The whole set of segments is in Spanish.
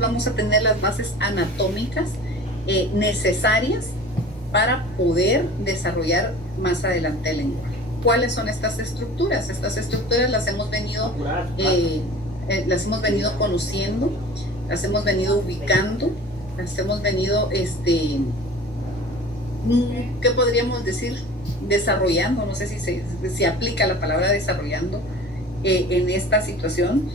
vamos a tener las bases anatómicas necesarias para poder desarrollar más adelante el lenguaje. ¿Cuáles son estas estructuras? Estas estructuras las hemos venido conociendo, las hemos venido ubicando, las hemos venido, ¿qué podríamos decir? Desarrollando, no sé si se aplica la palabra desarrollando en esta situación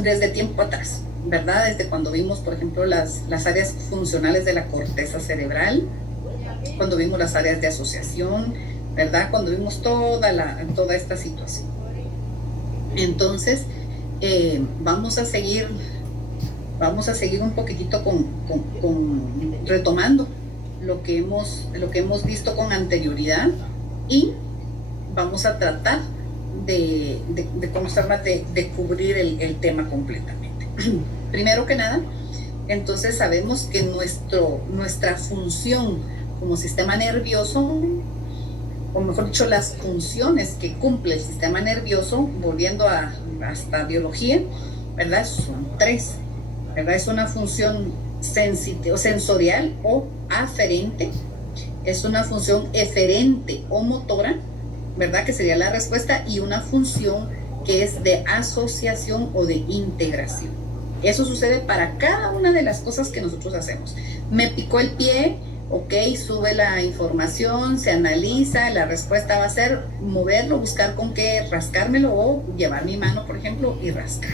desde tiempo atrás, ¿verdad? Desde cuando vimos, por ejemplo, las áreas funcionales de la corteza cerebral, cuando vimos las áreas de asociación, ¿verdad? Cuando vimos toda esta situación. Entonces, vamos a seguir un poquitito retomando lo que hemos visto con anterioridad, y vamos a tratar de cubrir el tema completamente. Primero que nada, entonces sabemos que nuestra función como sistema nervioso, o mejor dicho, las funciones que cumple el sistema nervioso, volviendo hasta biología, ¿verdad? Son tres, ¿verdad? Es una función sensorial o aferente, es una función eferente o motora, ¿verdad? Que sería la respuesta, y una función que es de asociación o de integración. Eso sucede para cada una de las cosas que nosotros hacemos. Me picó el pie, ok, sube la información, se analiza, la respuesta va a ser moverlo, buscar con qué rascármelo, o llevar mi mano, por ejemplo, y rascar,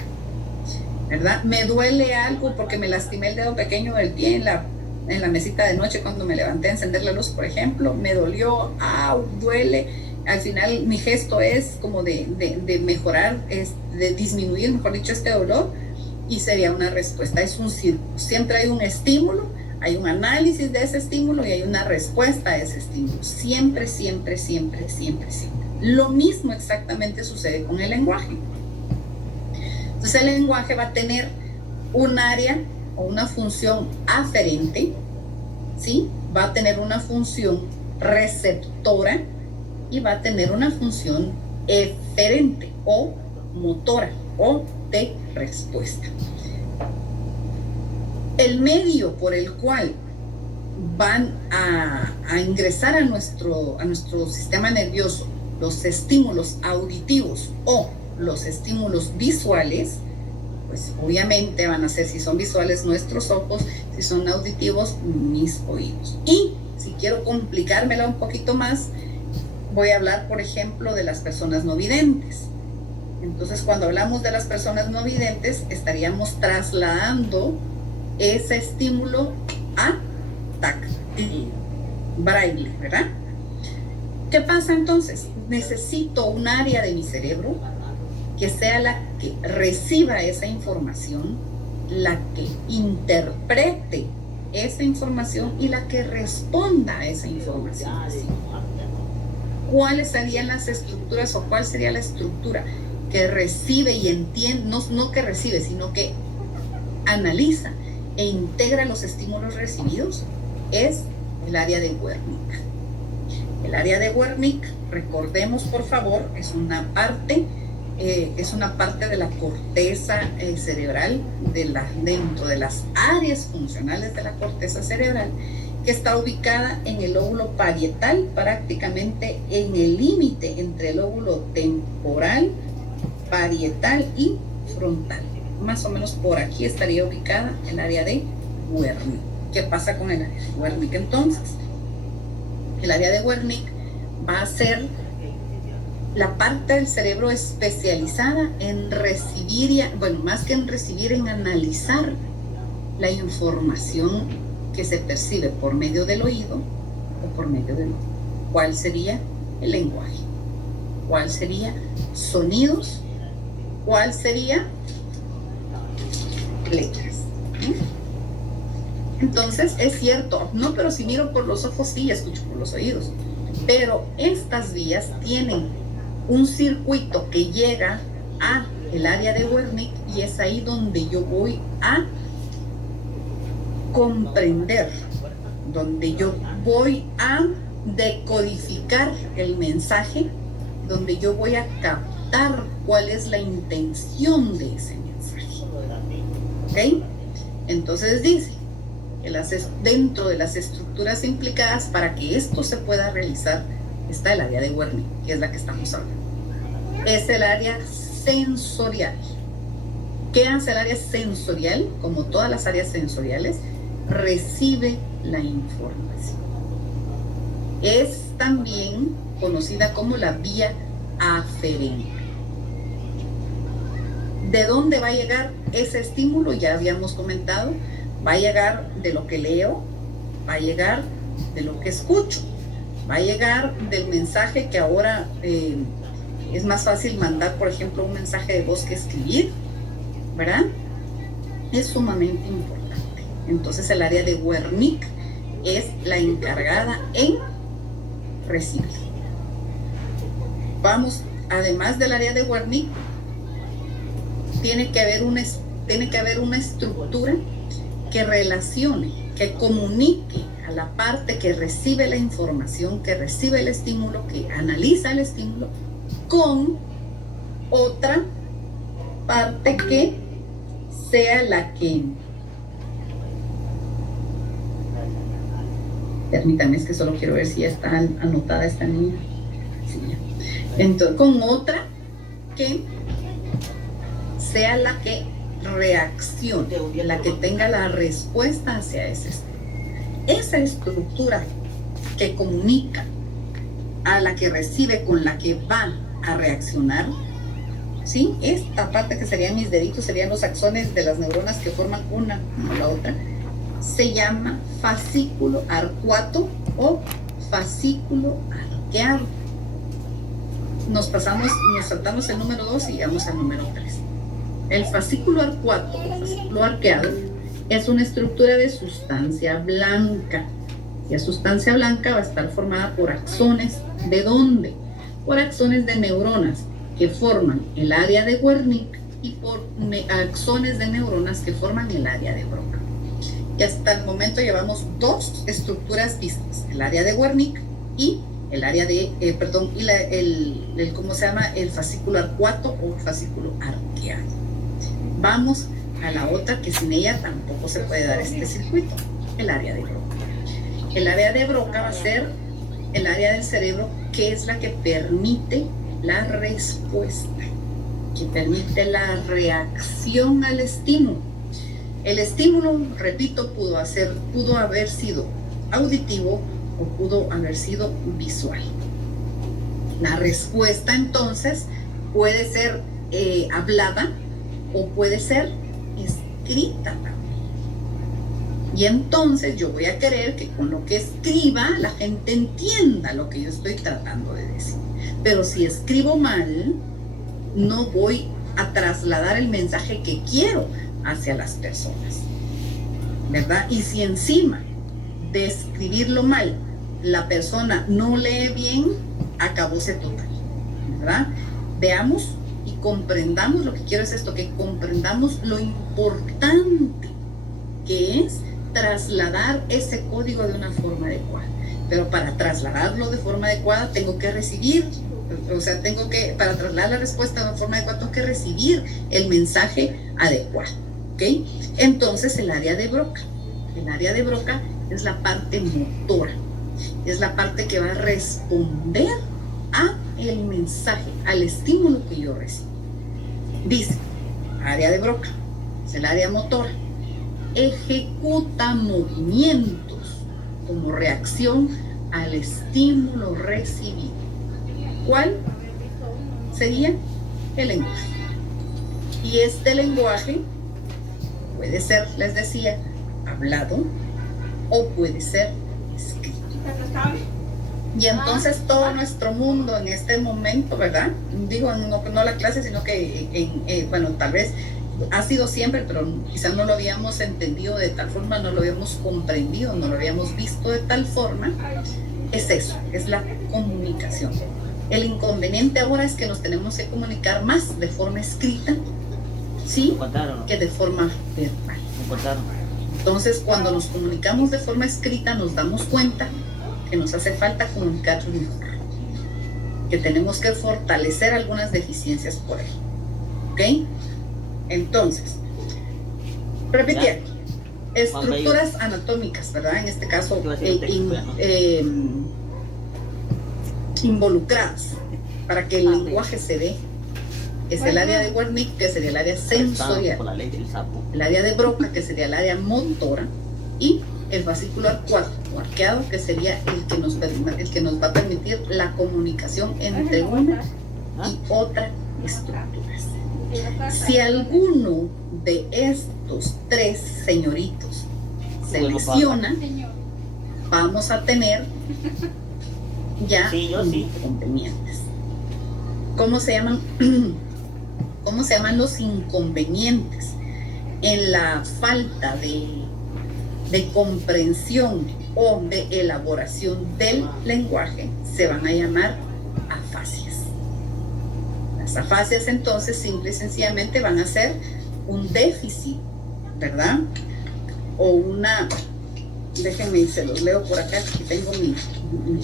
¿verdad? Me duele algo porque me lastimé el dedo pequeño del pie en la mesita de noche cuando me levanté a encender la luz, por ejemplo, me dolió, duele. Al final mi gesto es como de mejorar, de disminuir, mejor dicho, este dolor, y sería una respuesta. Es un círculo, siempre hay un estímulo, hay un análisis de ese estímulo y hay una respuesta a ese estímulo. Siempre, siempre, siempre, siempre, siempre. Lo mismo exactamente sucede con el lenguaje. Entonces el lenguaje va a tener un área o una función aferente, ¿sí? Va a tener una función receptora y va a tener una función eferente o motora o de respuesta. El medio por el cual van a ingresar a nuestro sistema nervioso los estímulos auditivos o los estímulos visuales, pues obviamente van a ser, si son visuales, nuestros ojos, si son auditivos, mis oídos. Y si quiero complicármela un poquito más, voy a hablar, por ejemplo, de las personas no videntes. Entonces, cuando hablamos de las personas no videntes, estaríamos trasladando ese estímulo a táctil, braille, ¿verdad? ¿Qué pasa entonces? Necesito un área de mi cerebro que sea la que reciba esa información, la que interprete esa información y la que responda a esa información. ¿Cuáles serían las estructuras, o cuál sería la estructura que recibe y entiende, no que recibe, sino que analiza e integra los estímulos recibidos? Es el área de Wernicke. El área de Wernicke, recordemos por favor, es una parte de la corteza cerebral, dentro de las áreas funcionales de la corteza cerebral, que está ubicada en el lóbulo parietal, prácticamente en el límite entre el lóbulo temporal, parietal y frontal. Más o menos por aquí estaría ubicada el área de Wernicke. ¿Qué pasa con el área de Wernicke entonces? El área de Wernicke va a ser la parte del cerebro especializada en recibir, más que en recibir, en analizar la información que se percibe por medio del oído o por medio del ojo. ¿Cuál sería el lenguaje? ¿Cuál sería sonidos? ¿Cuál sería letras? Entonces, es cierto, no, pero si miro por los ojos, sí, escucho por los oídos. Pero estas vías tienen un circuito que llega a el área de Wernicke, y es ahí donde yo voy a comprender, donde yo voy a decodificar el mensaje, donde yo voy a captar cuál es la intención de ese mensaje. ¿Ok? Entonces dice que dentro de las estructuras implicadas para que esto se pueda realizar está el área de Wernicke, que es la que estamos hablando. Es el área sensorial. ¿Qué hace el área sensorial? Como todas las áreas sensoriales, recibe la información. Es también conocida como la vía aferente. ¿De dónde va a llegar ese estímulo? Ya habíamos comentado, va a llegar de lo que leo, va a llegar de lo que escucho, va a llegar del mensaje que ahora es más fácil mandar, por ejemplo, un mensaje de voz que escribir, ¿verdad? Es sumamente importante. Entonces el área de Wernicke es la encargada en recibir. Vamos, además del área de Wernicke, tiene que haber una estructura que relacione, que comunique a la parte que recibe la información, que recibe el estímulo, que analiza el estímulo, con otra parte que sea la que... Permítanme, es que solo quiero ver si ya está anotada esta niña. Sí, ya. Entonces, con otra que sea la que reaccione, la que tenga la respuesta hacia ese estímulo. Esa estructura que comunica a la que recibe, con la que va a reaccionar, ¿sí? Esta parte que serían mis deditos, serían los axones de las neuronas que forman una o la otra, se llama fascículo arcuato o fascículo arqueado. Nos saltamos el número 2 y llegamos al número 3. El fascículo arcuato, o fascículo arqueado, es una estructura de sustancia blanca. Y la sustancia blanca va a estar formada por axones. ¿De dónde? Por axones de neuronas que forman el área de Wernicke y por axones de neuronas que forman el área de Broca. Y hasta el momento llevamos dos estructuras vistas, el área de Wernicke y el área de, ¿cómo se llama? El fascículo arcuato o fascículo arqueado. Vamos a la otra que sin ella tampoco se puede dar este circuito, el área de Broca. El área de Broca va a ser el área del cerebro que es la que permite la respuesta, que permite la reacción al estímulo. El estímulo, repito, pudo haber sido auditivo o pudo haber sido visual. La respuesta entonces puede ser hablada o puede ser escrita también. Y entonces yo voy a querer que con lo que escriba la gente entienda lo que yo estoy tratando de decir. Pero si escribo mal, no voy a trasladar el mensaje que quiero hacia las personas, ¿verdad? Y si encima de escribirlo mal, la persona no lee bien, acabóse total, ¿verdad? Veamos y comprendamos, lo que quiero es esto, que comprendamos lo importante que es trasladar ese código de una forma adecuada. Pero para trasladarlo de forma adecuada tengo que recibir, para trasladar la respuesta de una forma adecuada tengo que recibir el mensaje adecuado, ¿ok? Entonces el área de Broca es la parte motora, es la parte que va a responder a el mensaje, al estímulo que yo recibo. Dice, área de Broca es el área motora, ejecuta movimientos como reacción al estímulo recibido. ¿Cuál sería? El lenguaje. Y este lenguaje puede ser, les decía, hablado o puede ser escrito. Y entonces todo nuestro mundo en este momento, ¿verdad? Digo, no la clase, sino que tal vez ha sido siempre, pero quizás no lo habíamos entendido de tal forma, no lo habíamos comprendido, no lo habíamos visto de tal forma. Es eso, es la comunicación. El inconveniente ahora es que nos tenemos que comunicar más de forma escrita, ¿sí? Que de forma verbal. Entonces, cuando nos comunicamos de forma escrita, nos damos cuenta que nos hace falta comunicar mejor, que tenemos que fortalecer algunas deficiencias por ahí, ¿ok? Entonces, repitiendo, estructuras anatómicas, ¿verdad? En este caso, involucradas para que el lenguaje se dé. Es el área de Wernicke, que sería el área sensorial, el área de Broca, que sería el área motora, y el fascículo arqueado, que sería el que nos va a permitir la comunicación entre una y otra estructura. Si alguno de estos tres señoritos se lesiona, vamos a tener ya inconvenientes. ¿Cómo se llaman los inconvenientes? En la falta de comprensión o de elaboración del lenguaje se van a llamar afasias. Las afasias entonces simple y sencillamente van a ser un déficit, ¿verdad? O una, déjenme, se los leo por acá, aquí tengo mi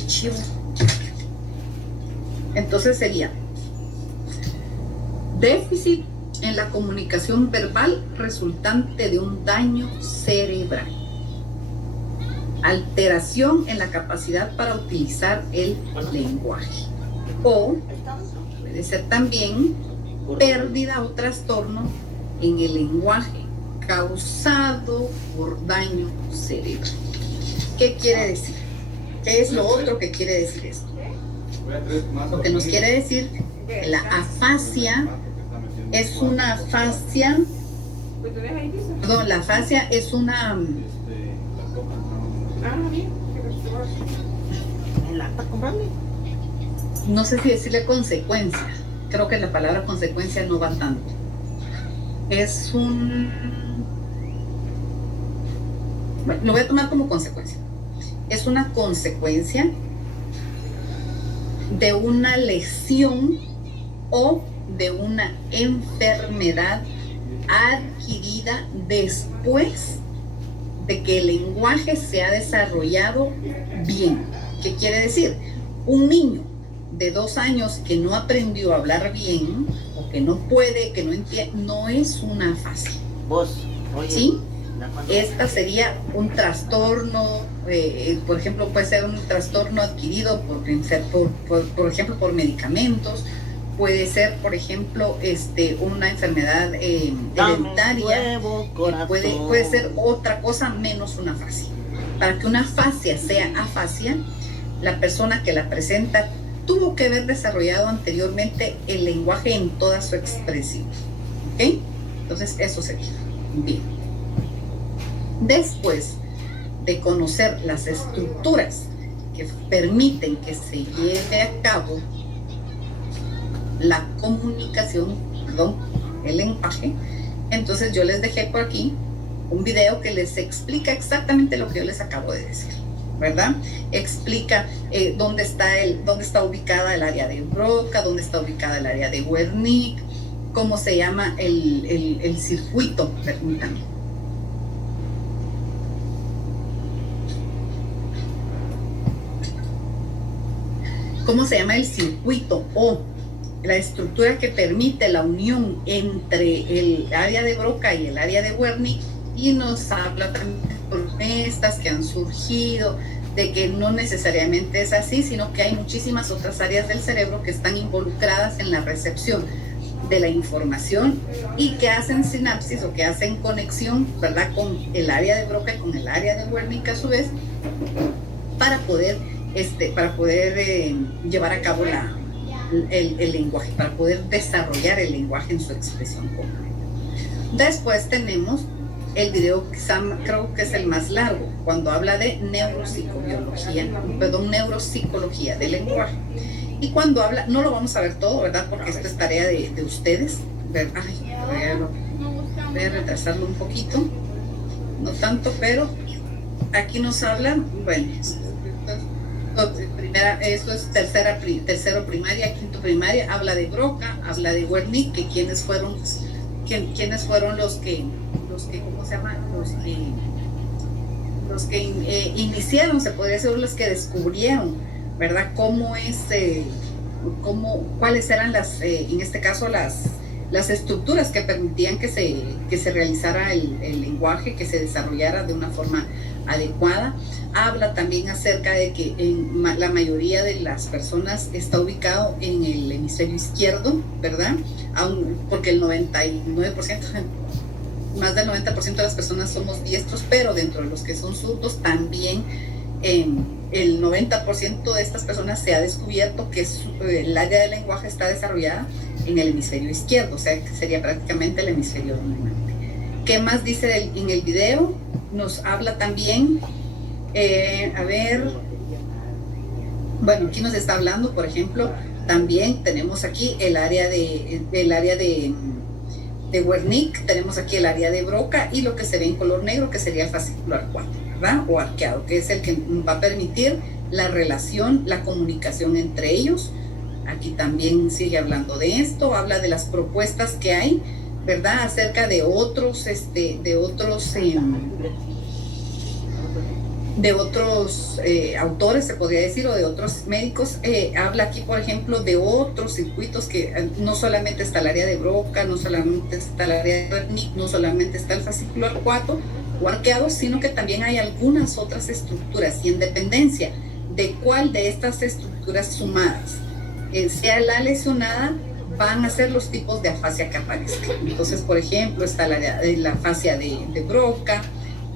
chivo. Entonces sería déficit en la comunicación verbal resultante de un daño cerebral. Alteración en la capacidad para utilizar el lenguaje. O puede ser también pérdida o trastorno en el lenguaje causado por daño cerebral. ¿Qué quiere decir? ¿Qué es lo otro que quiere decir esto? Lo que nos quiere decir que la afasia es una afasia, perdón, la afasia es una, no sé si decirle consecuencia, creo que la palabra consecuencia no va tanto, es bueno, lo voy a tomar como consecuencia, es una consecuencia de una lesión o de una enfermedad adquirida después de que el lenguaje se ha desarrollado bien. ¿Qué quiere decir? Un niño de 2 años que no aprendió a hablar bien o que no puede, que no entiende, no es una afasia. ¿Sí? Esta sería un trastorno, por ejemplo, puede ser un trastorno adquirido por ejemplo, por medicamentos, puede ser, por ejemplo, una enfermedad hereditaria, puede ser otra cosa menos una afasia. Para que una afasia sea afasia, la persona que la presenta tuvo que haber desarrollado anteriormente el lenguaje en toda su expresión. ¿Ok? Entonces, eso sería. Bien. Después de conocer las estructuras que permiten que se lleve a cabo la comunicación, el lenguaje, entonces yo les dejé por aquí un video que les explica exactamente lo que yo les acabo de decir, ¿verdad? Explica dónde está ubicada el área de Broca, dónde está ubicada el área de Wernicke, cómo se llama el circuito, permítanme. ¿Cómo se llama el circuito o la estructura que permite la unión entre el área de Broca y el área de Wernicke? Y nos habla también de promesas que han surgido, de que no necesariamente es así, sino que hay muchísimas otras áreas del cerebro que están involucradas en la recepción de la información y que hacen sinapsis o que hacen conexión, ¿verdad?, con el área de Broca y con el área de Wernicke a su vez, para poder llevar a cabo el lenguaje, para poder desarrollar el lenguaje en su expresión completa. Después tenemos el video que creo que es el más largo, cuando habla de neuropsicología del lenguaje. Y cuando habla, no lo vamos a ver todo, ¿verdad? Porque esto es tarea de ustedes. Voy a retrasarlo un poquito, no tanto, pero aquí nos habla, bueno, esto es tercero primaria, quinto primaria, habla de Broca, habla de Wernicke, que quiénes fueron los que ¿cómo se llama? Los que iniciaron, se podría decir, los que descubrieron, ¿verdad? Cuáles eran en este caso las estructuras que permitían que se realizara el lenguaje, que se desarrollara de una forma adecuada. Habla también acerca de que la mayoría de las personas está ubicado en el hemisferio izquierdo, ¿verdad? Porque el 99%, más del 90% de las personas somos diestros, pero dentro de los que son zurdos también el 90% de estas personas se ha descubierto que el área del lenguaje está desarrollada en el hemisferio izquierdo, o sea, que sería prácticamente el hemisferio dominante. ¿Qué más dice en el video? Nos habla también, bueno, aquí nos está hablando, por ejemplo, también tenemos aquí el área de Wernicke, tenemos aquí el área de Broca y lo que se ve en color negro, que sería el fascicular 4, ¿verdad? O arqueado, que es el que va a permitir la relación, la comunicación entre ellos. Aquí también sigue hablando de esto, habla de las propuestas que hay, ¿verdad? Acerca de otros autores, se podría decir, o de otros médicos. Habla aquí, por ejemplo, de otros circuitos que no solamente está el área de Broca, no solamente está el área de Wernicke, no solamente está el fascicular 4 o arqueado, sino que también hay algunas otras estructuras, y en dependencia de cuál de estas estructuras sumadas sea la lesionada, van a ser los tipos de afasia que aparezcan. Entonces, por ejemplo, está la afasia de Broca,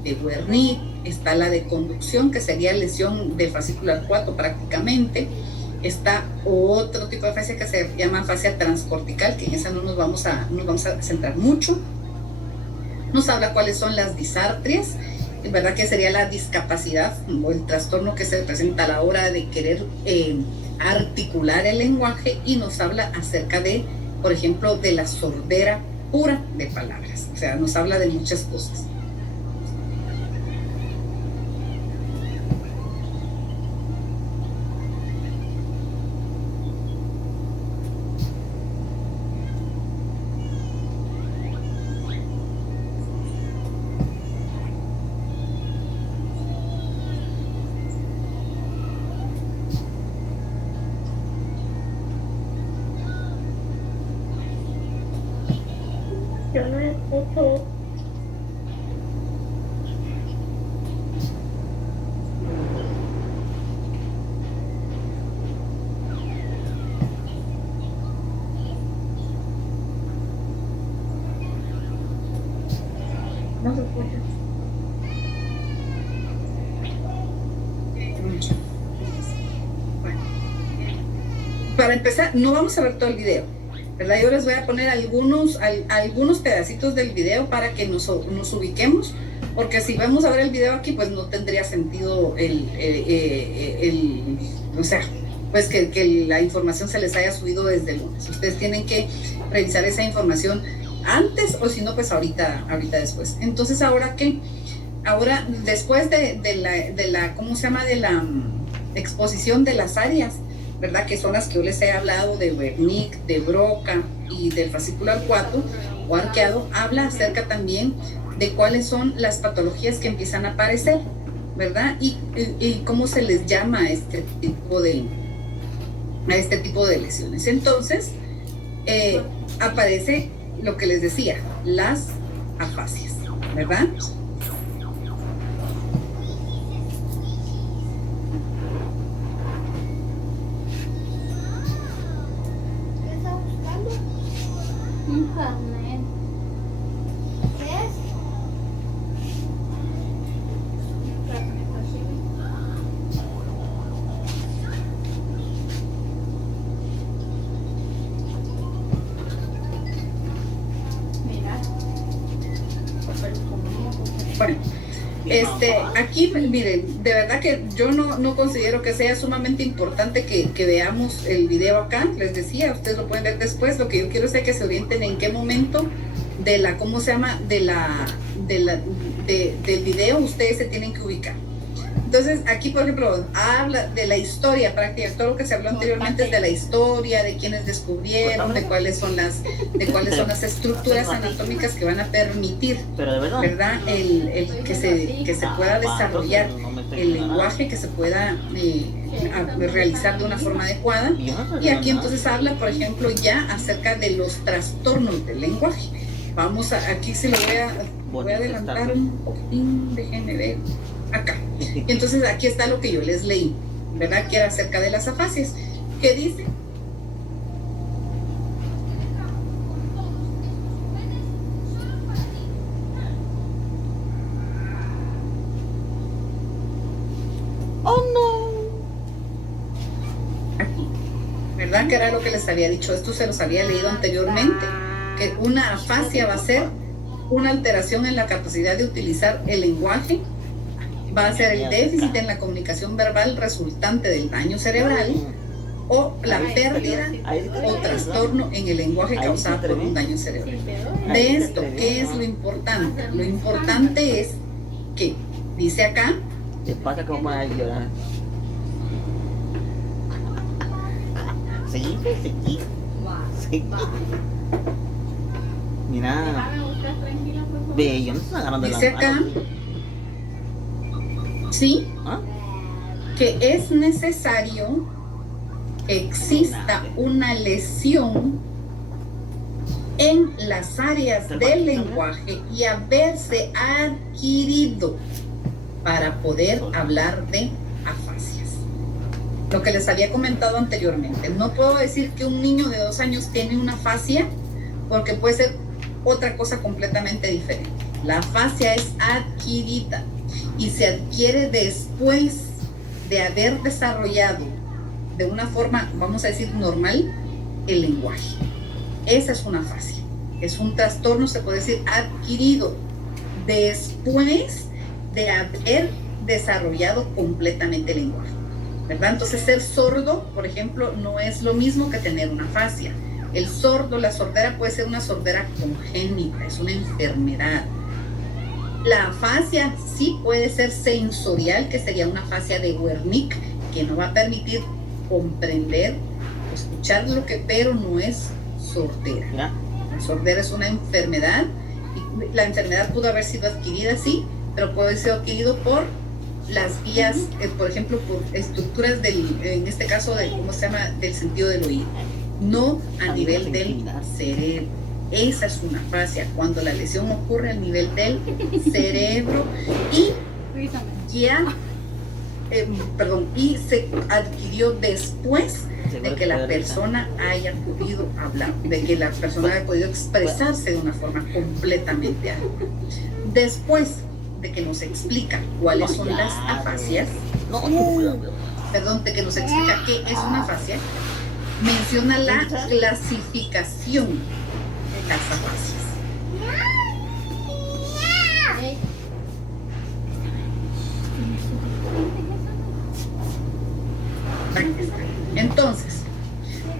de Wernicke, está la de conducción, que sería lesión del fascicular 4 prácticamente. Está otro tipo de afasia que se llama afasia transcortical, que en esa no nos vamos a centrar mucho. Nos habla cuáles son las disartrias, ¿verdad? Que sería la discapacidad o el trastorno que se presenta a la hora de querer articular el lenguaje, y nos habla acerca de, por ejemplo, de la sordera pura de palabras. O sea, nos habla de muchas cosas. Yo no escucho. No se escucha. Bueno, para empezar, no vamos a ver todo el video, ¿verdad? Yo les voy a poner algunos pedacitos del video para que nos ubiquemos, porque si vamos a ver el video aquí, pues no tendría sentido o sea, pues que la información se les haya subido desde el lunes. Ustedes tienen que revisar esa información antes, o si no, pues ahorita después. Entonces, ¿ahora qué? Ahora, después de la ¿cómo se llama? De la exposición de las áreas, ¿verdad? Que son las que yo les he hablado, de Wernicke, de Broca y del fascicular 4 o arqueado. Habla acerca también de cuáles son las patologías que empiezan a aparecer, ¿verdad? Y cómo se les llama a este tipo de lesiones. Entonces, aparece lo que les decía, las afasias, ¿verdad? Internet. ¿Qué es? Mira. Bueno, aquí, miren, de verdad que yo no considero que sea sumamente importante que veamos el video acá. Les decía, ustedes lo pueden ver después. Lo que yo quiero es que se orienten en qué momento de del video ustedes se tienen que ubicar. Entonces, aquí, por ejemplo, habla de la historia práctica, todo lo que se habló anteriormente es de la historia, de quienes descubrieron, de cuáles son las estructuras anatómicas que van a permitir, ¿verdad? El que se pueda desarrollar el lenguaje, que se pueda realizar de una forma adecuada. Y aquí entonces habla, por ejemplo, ya acerca de los trastornos del lenguaje. Aquí se lo voy a adelantar un poquitín, déjenme ver. Acá. Y entonces aquí está lo que yo les leí, ¿verdad? Que era acerca de las afasias. ¿Qué dice? Oh no. Aquí, ¿verdad? Que era lo que les había dicho. Esto se los había leído anteriormente. Que una afasia va a ser una alteración en la capacidad de utilizar el lenguaje, va a ser el déficit en la comunicación verbal resultante del daño cerebral o la pérdida o trastorno en el lenguaje causado por un daño cerebral. De esto, ¿qué es lo importante? Lo importante es que, dice acá, ¿Qué pasa como a llorar? Sí. Mira, ve, yo no estoy agarrando la dice acá, sí, que es necesario que exista una lesión en las áreas del lenguaje y haberse adquirido para poder hablar de afasias. Lo que les había comentado anteriormente, no puedo decir que un niño de 2 años tiene una afasia porque puede ser otra cosa completamente diferente. La afasia es adquirida y se adquiere después de haber desarrollado de una forma, vamos a decir, normal, el lenguaje. Esa es una afasia. Es un trastorno, se puede decir, adquirido después de haber desarrollado completamente el lenguaje, ¿verdad? Entonces, ser sordo, por ejemplo, no es lo mismo que tener una afasia. El sordo, la sordera puede ser una sordera congénita, es una enfermedad. La afasia sí puede ser sensorial, que sería una afasia de Wernicke, que no va a permitir comprender o escuchar pero no es sordera. La sordera es una enfermedad y la enfermedad pudo haber sido adquirida, sí, pero puede ser adquirido por las vías, por ejemplo, por estructuras en este caso, del sentido del oído, no a nivel del cerebro. Esa es una afasia, cuando la lesión ocurre a nivel del cerebro y y se adquirió después de que la persona haya podido hablar, de que la persona haya podido expresarse de una forma completamente adecuada. Después de que nos explica cuáles son las afasias, de que nos explica qué es una afasia, menciona la clasificación de las afasias. Entonces,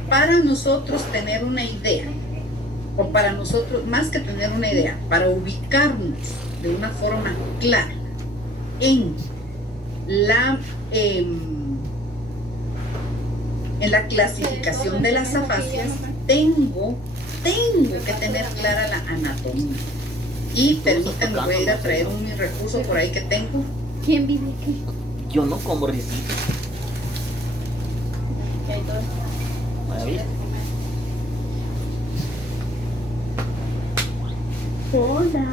para nosotros tener una idea, o para nosotros, más que tener una idea, para ubicarnos de una forma clara en la clasificación de las afasias, tengo que tener clara la anatomía. Y permítanme, voy a ir a traer un recurso por ahí que tengo. ¿Quién vive aquí? Yo no como risito. Maravilla. Hola.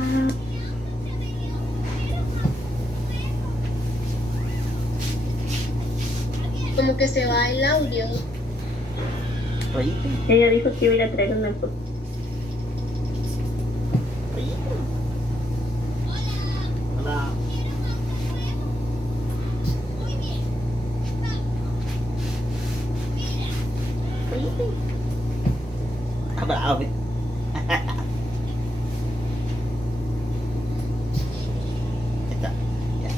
Como que se va el audio. ¿Oíste? Ella dijo que iba a ir a traer una foto. Hola. Ah, bravo. Está. Ya.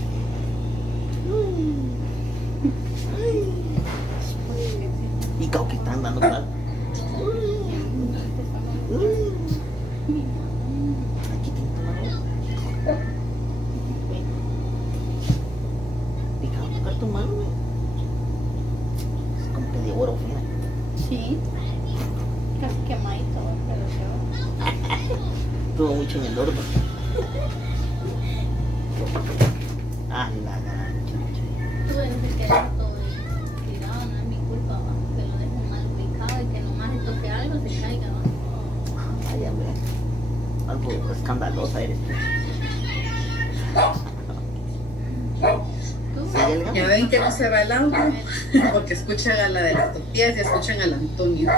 Y como que están dando mal. Aquí tengo una. Sí, casi quemadito, pero yo. Tuvo mucho en el horno. Ah, la gran chucha. Tú eres el que deja todo tirado, no es mi culpa, ¿va? Que lo dejo mal ubicado y que nomás le toque algo se caiga, ¿va? Ay, hombre. Algo escandalosa eres tú. Tú, Sí, Elga. Ya ven que no se va el audio, porque escuchan a la de las tortillas y escuchan al Antonio.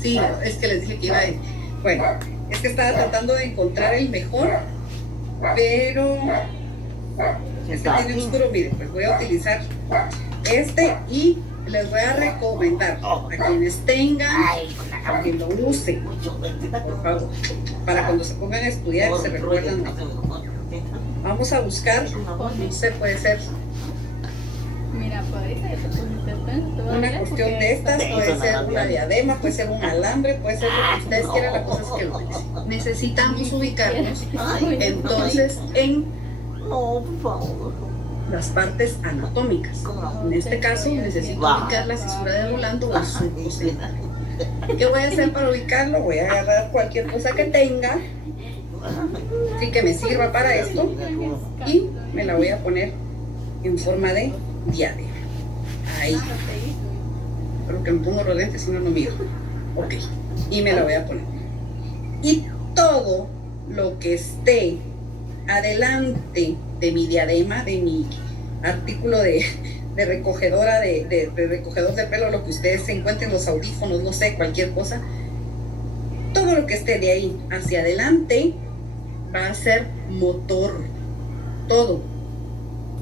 Sí, es que les dije que iba a... Bueno, es que estaba tratando de encontrar el mejor, pero este Está tiene aquí. oscuro. Miren, pues voy a utilizar este y les voy a recomendar a quienes tengan que lo usen, por favor, para cuando se pongan a estudiar se recuerdan. Vamos a buscar, no sé, puede ser mira, pues ahorita ya te pusiste el pelo, te voy a una leer cuestión porque de estas, Sí, puede son ser alambre. una diadema, puede ser un alambre, puede ser lo que ustedes quieran, la cosa es que lo utilicen. Necesitamos ubicarnos entonces en No, por favor. las partes anatómicas. En este caso necesito ubicar la cisura de Rolando o el surco central. ¿Qué voy a hacer para ubicarlo? Voy a agarrar cualquier cosa que tenga, así que me sirva para esto, y me la voy a poner en forma de diadema. Ahí. Pero que me pongo los lentes, si no, no miro. Ok. Y me la voy a poner. Y todo lo que esté adelante de mi diadema, de mi artículo de recogedora, de recogedor de pelo, lo que ustedes se encuentren, los audífonos, no sé, cualquier cosa, todo lo que esté de ahí hacia adelante va a ser motor. Todo.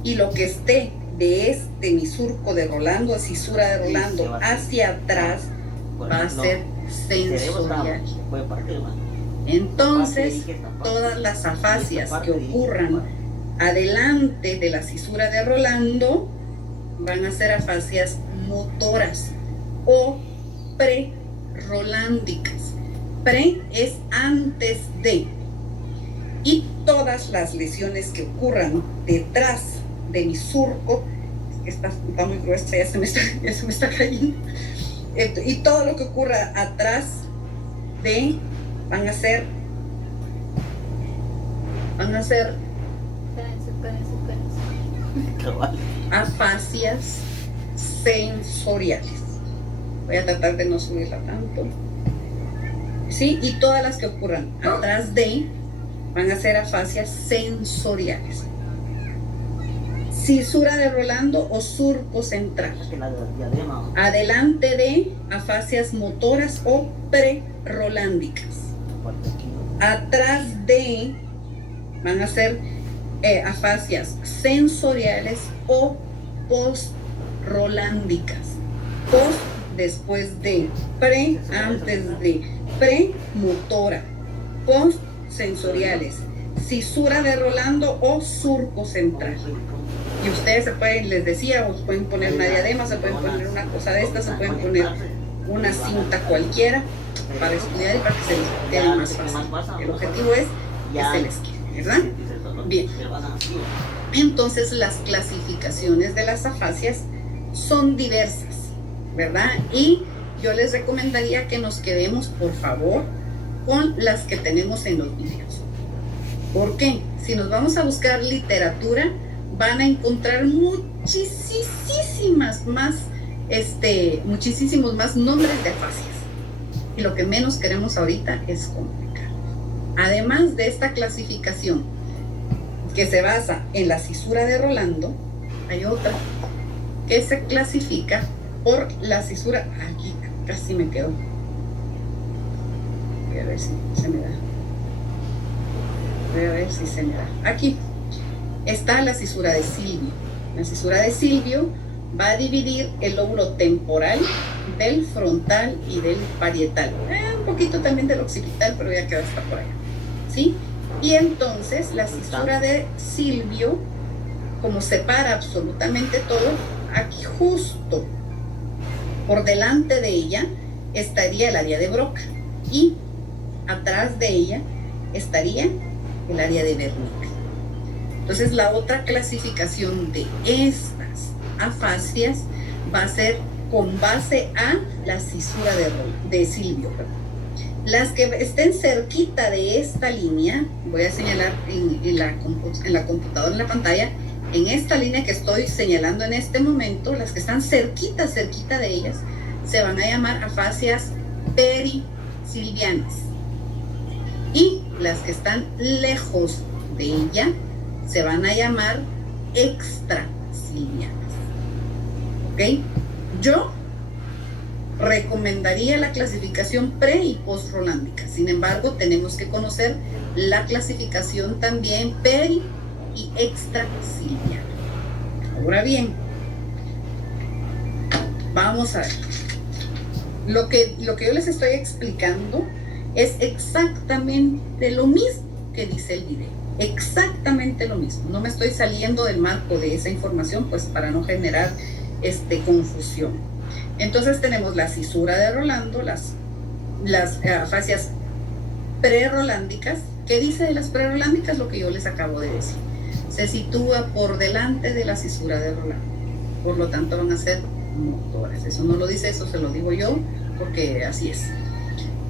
Y lo que esté de mi surco de Rolando, cisura de Rolando, hacia atrás, va a ser sensorial. Entonces, todas las afasias que ocurran adelante de la cisura de Rolando van a ser afasias motoras o pre-rolándicas. Pre es antes de. Y todas las lesiones que ocurran detrás de mi surco, está muy gruesa, ya se me está cayendo, y todo lo que ocurra atrás de van a ser Espérense. afasias sensoriales. Voy a tratar de no subirla tanto. Sí, y todas las que ocurran atrás de van a ser afasias sensoriales. Cisura de Rolando o surco central. Adelante de afasias motoras o pre-rolándicas. Atrás de van a ser afasias sensoriales o post-rolándicas. Post después de, pre antes de, pre-motora, post-sensoriales, cisura de Rolando o surco central. Y ustedes se pueden, les decía, o pueden poner una diadema, se pueden poner una cosa de estas, se pueden poner una cinta cualquiera para estudiar y para que se les quede más fácil. El objetivo es que se les quede, ¿verdad? Bien. Entonces las clasificaciones de las afasias son diversas, ¿verdad? Y yo les recomendaría que nos quedemos, por favor, con las que tenemos en los videos. ¿Por qué? Si nos vamos a buscar literatura, van a encontrar muchísimos más nombres de afasias. Y lo que menos queremos ahorita es complicar. Además de esta clasificación que se basa en la cisura de Rolando, hay otra que se clasifica por la cisura. Aquí casi me quedó. Voy a ver si se me da. Voy a ver si se me da. Aquí está la cisura de Silvio. La cisura de Silvio va a dividir el lóbulo temporal del frontal y del parietal. Un poquito también del occipital, pero ya queda hasta por allá. ¿Sí? Y entonces la cisura de Silvio, como separa absolutamente todo, aquí justo por delante de ella estaría el área de Broca y atrás de ella estaría el área de Wernicke. Entonces la otra clasificación de estas afasias va a ser con base a la cisura de Silvio. Perdón. Las que estén cerquita de esta línea, voy a señalar en la computadora, en la pantalla, en esta línea que estoy señalando en este momento, las que están cerquita de ellas, se van a llamar afasias perisilvianas. Y las que están lejos de ella se van a llamar extrasilvianas. ¿Ok? Yo recomendaría la clasificación pre y post rolándica. Sin embargo, tenemos que conocer la clasificación también peri y extrasilviana. Ahora bien, vamos a ver. Lo que yo les estoy explicando es exactamente lo mismo que dice el video. Exactamente lo mismo. No me estoy saliendo del marco de esa información, pues para no generar confusión. Entonces tenemos la cisura de Rolando, las afasias prerolándicas. ¿Qué dice de las prerolándicas? Lo que yo les acabo de decir. Se sitúa por delante de la cisura de Rolando. Por lo tanto van a ser motoras. Eso no lo dice, eso se lo digo yo, porque así es.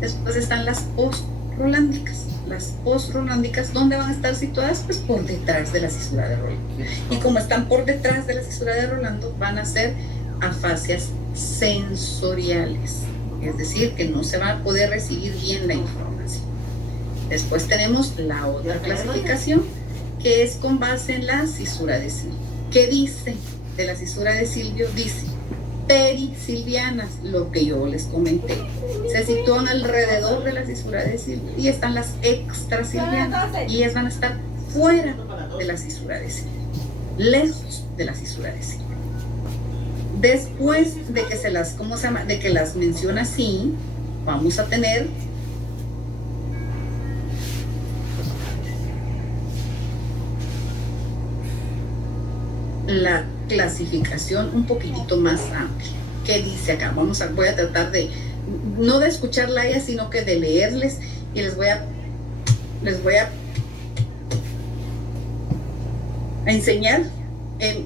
Después están las post-rolándicas. Las post-rolándicas, ¿dónde van a estar situadas? Pues por detrás de la cisura de Rolando. Y como están por detrás de la cisura de Rolando, van a ser afasias sensoriales, es decir, que no se va a poder recibir bien la información. Después tenemos la otra clasificación, que es con base en la cisura de Silvio. ¿Qué dice de la cisura de Silvio? Dice perisilvianas, lo que yo les comenté. Se sitúan alrededor de la cisura de Silvio, y están las extrasilvianas, y ellas van a estar fuera de la cisura de Silvio, lejos de la cisura de Silvio. Después de que de que las menciona así, vamos a tener la clasificación un poquitito más amplia. ¿Qué dice acá? Voy a tratar de, no de escucharla a ella, sino que de leerles, y les voy a enseñar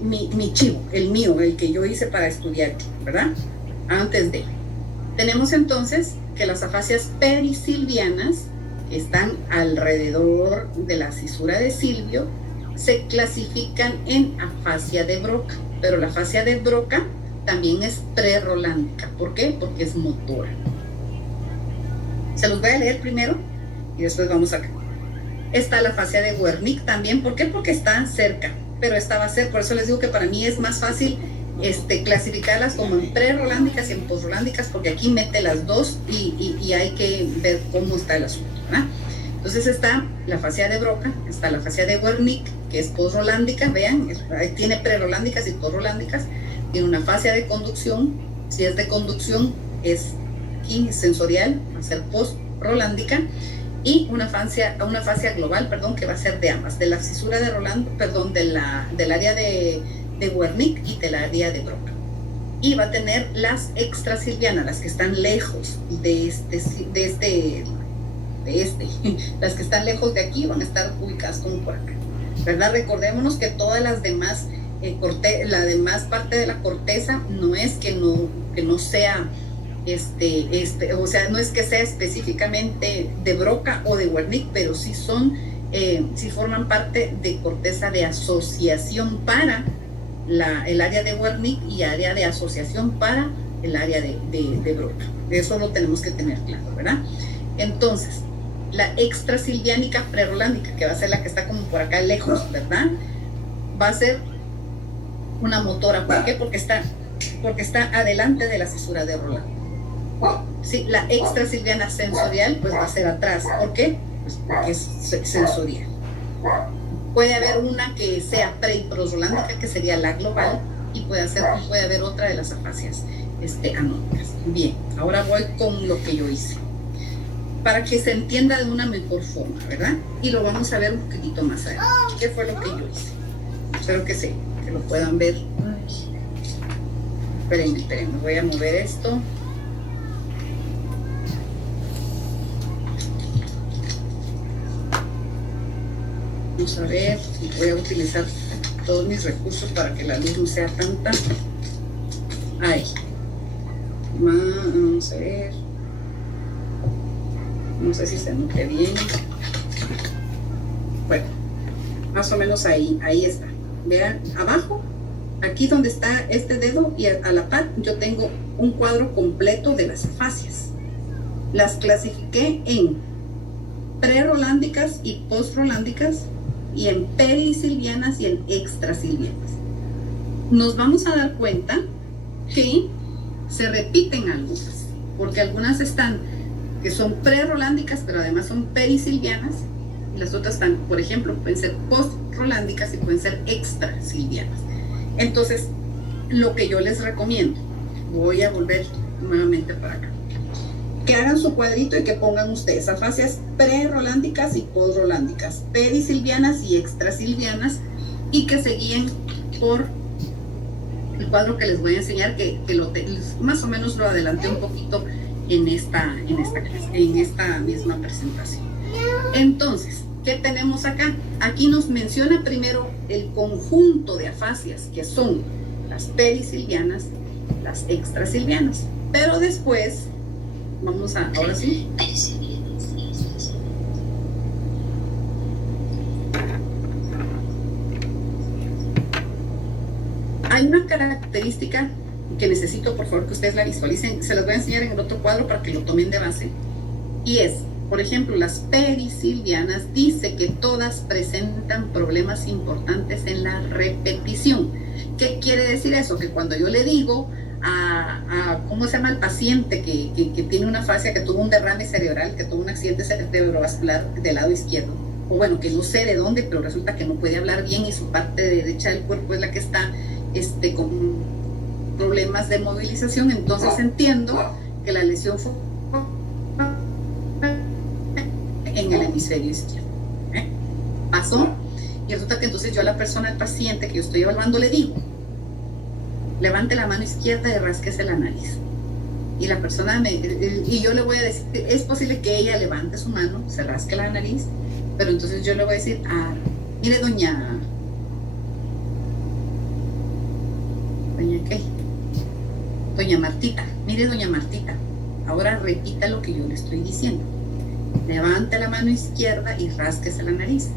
mi chivo, el mío, el que yo hice para estudiar, ¿verdad? Antes de. Tenemos entonces que las afasias perisilvianas, que están alrededor de la cisura de Silvio, se clasifican en afasia de Broca, pero la afasia de Broca también es prerolándica. ¿Por qué? Porque es motora. Se los voy a leer primero y después vamos acá. Está la afasia de Wernicke también. ¿Por qué? Porque están cerca, pero esta va a ser, por eso les digo que para mí es más fácil clasificarlas como en prerrolándicas y en posrolándicas, porque aquí mete las dos y hay que ver cómo está el asunto, ¿verdad? Entonces está la afasia de Broca, está la afasia de Wernicke, que es posrolándica, vean, tiene prerrolándicas y posrolándicas, tiene una afasia de conducción, si es de conducción es sensorial, va a ser postrolándica, y una afasia global, que va a ser de ambas, de la cisura de Rolando, del área de Wernicke y del área de Broca. Y va a tener las extrasilvianas, las que están lejos las que están lejos de aquí van a estar ubicadas como por acá, ¿verdad? Recordémonos que todas las demás, la demás parte de la corteza no es que no sea o sea, no es que sea específicamente de Broca o de Wernicke, pero sí sí forman parte de corteza de asociación para el área de Wernicke y área de asociación para el área de Broca. Eso lo tenemos que tener claro, ¿verdad? Entonces, la extrasilviánica prerolándica, que va a ser la que está como por acá lejos, ¿verdad? Va a ser una motora. ¿Por qué? Porque está adelante de la cisura de Rolando. Sí, la extrasilviana sensorial pues va a ser atrás. ¿Por qué? Pues porque es sensorial. Puede haber una que sea pre y prosrolándica, que sería la global, y puede haber otra de las afasias anónicas. Bien, ahora voy con lo que yo hice, para que se entienda de una mejor forma, ¿verdad? Y lo vamos a ver un poquitito más adelante. ¿Qué fue lo que yo hice? Espero que lo puedan ver. Espérenme, voy a mover esto. Vamos a ver, voy a utilizar todos mis recursos para que la luz no sea tanta. Ahí. Vamos a ver. No sé si se note bien. Bueno, más o menos ahí está. Vean, abajo, aquí donde está este dedo y a la par, yo tengo un cuadro completo de las afasias. Las clasifiqué en pre-rolándicas y post-rolándicas, y en perisilvianas y en extrasilvianas. Nos vamos a dar cuenta que se repiten algunas, porque algunas están que son pre-rolándicas, pero además son perisilvianas, y las otras están, por ejemplo, pueden ser post-rolándicas y pueden ser extrasilvianas. Entonces, lo que yo les recomiendo, voy a volver nuevamente para acá, que hagan su cuadrito y que pongan ustedes afasias pre-rolándicas y post-rolándicas, perisilvianas y extrasilvianas, y que se guíen por el cuadro que les voy a enseñar, que más o menos lo adelanté un poquito en esta clase, en esta misma presentación. Entonces, ¿qué tenemos acá? Aquí nos menciona primero el conjunto de afasias, que son las perisilvianas, las extrasilvianas, pero después vamos a, ahora sí. Hay una característica que necesito, por favor, que ustedes la visualicen. Se las voy a enseñar en el otro cuadro para que lo tomen de base. Y es, por ejemplo, las perisilvianas dice que todas presentan problemas importantes en la repetición. ¿Qué quiere decir eso? Que cuando yo le digo ¿cómo se llama? Al paciente que tiene una afasia, que tuvo un derrame cerebral, que tuvo un accidente cerebrovascular del lado izquierdo, o bueno, que no sé de dónde, pero resulta que no puede hablar bien y su parte derecha del cuerpo es la que está con problemas de movilización, entonces entiendo que la lesión fue en el hemisferio izquierdo. Pasó, y resulta que entonces yo a la persona, al paciente que yo estoy evaluando, le digo: levante la mano izquierda y rásquese la nariz. Y la persona y yo le voy a decir, es posible que ella levante su mano, se rasque la nariz, pero entonces yo le voy a decir: mire, doña ¿qué? Doña Martita, mire, doña Martita, ahora repita lo que yo le estoy diciendo. Levante la mano izquierda y rásquese la nariz.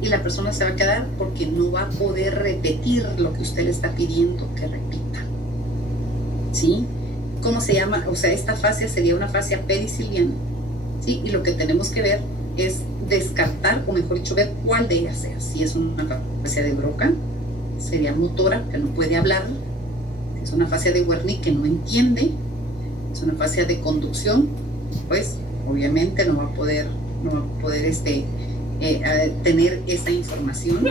Y la persona se va a quedar porque no va a poder repetir lo que usted le está pidiendo que repita. ¿Sí? ¿Cómo se llama? O sea, esta fascia sería una fascia perisilviana. ¿Sí? Y lo que tenemos que ver es descartar, o mejor dicho, ver cuál de ellas sea. Si es una fascia de Broca, sería motora, que no puede hablar. Si es una fascia de Wernicke, que no entiende. Es una fascia de conducción, pues obviamente no va a poder tener esa información.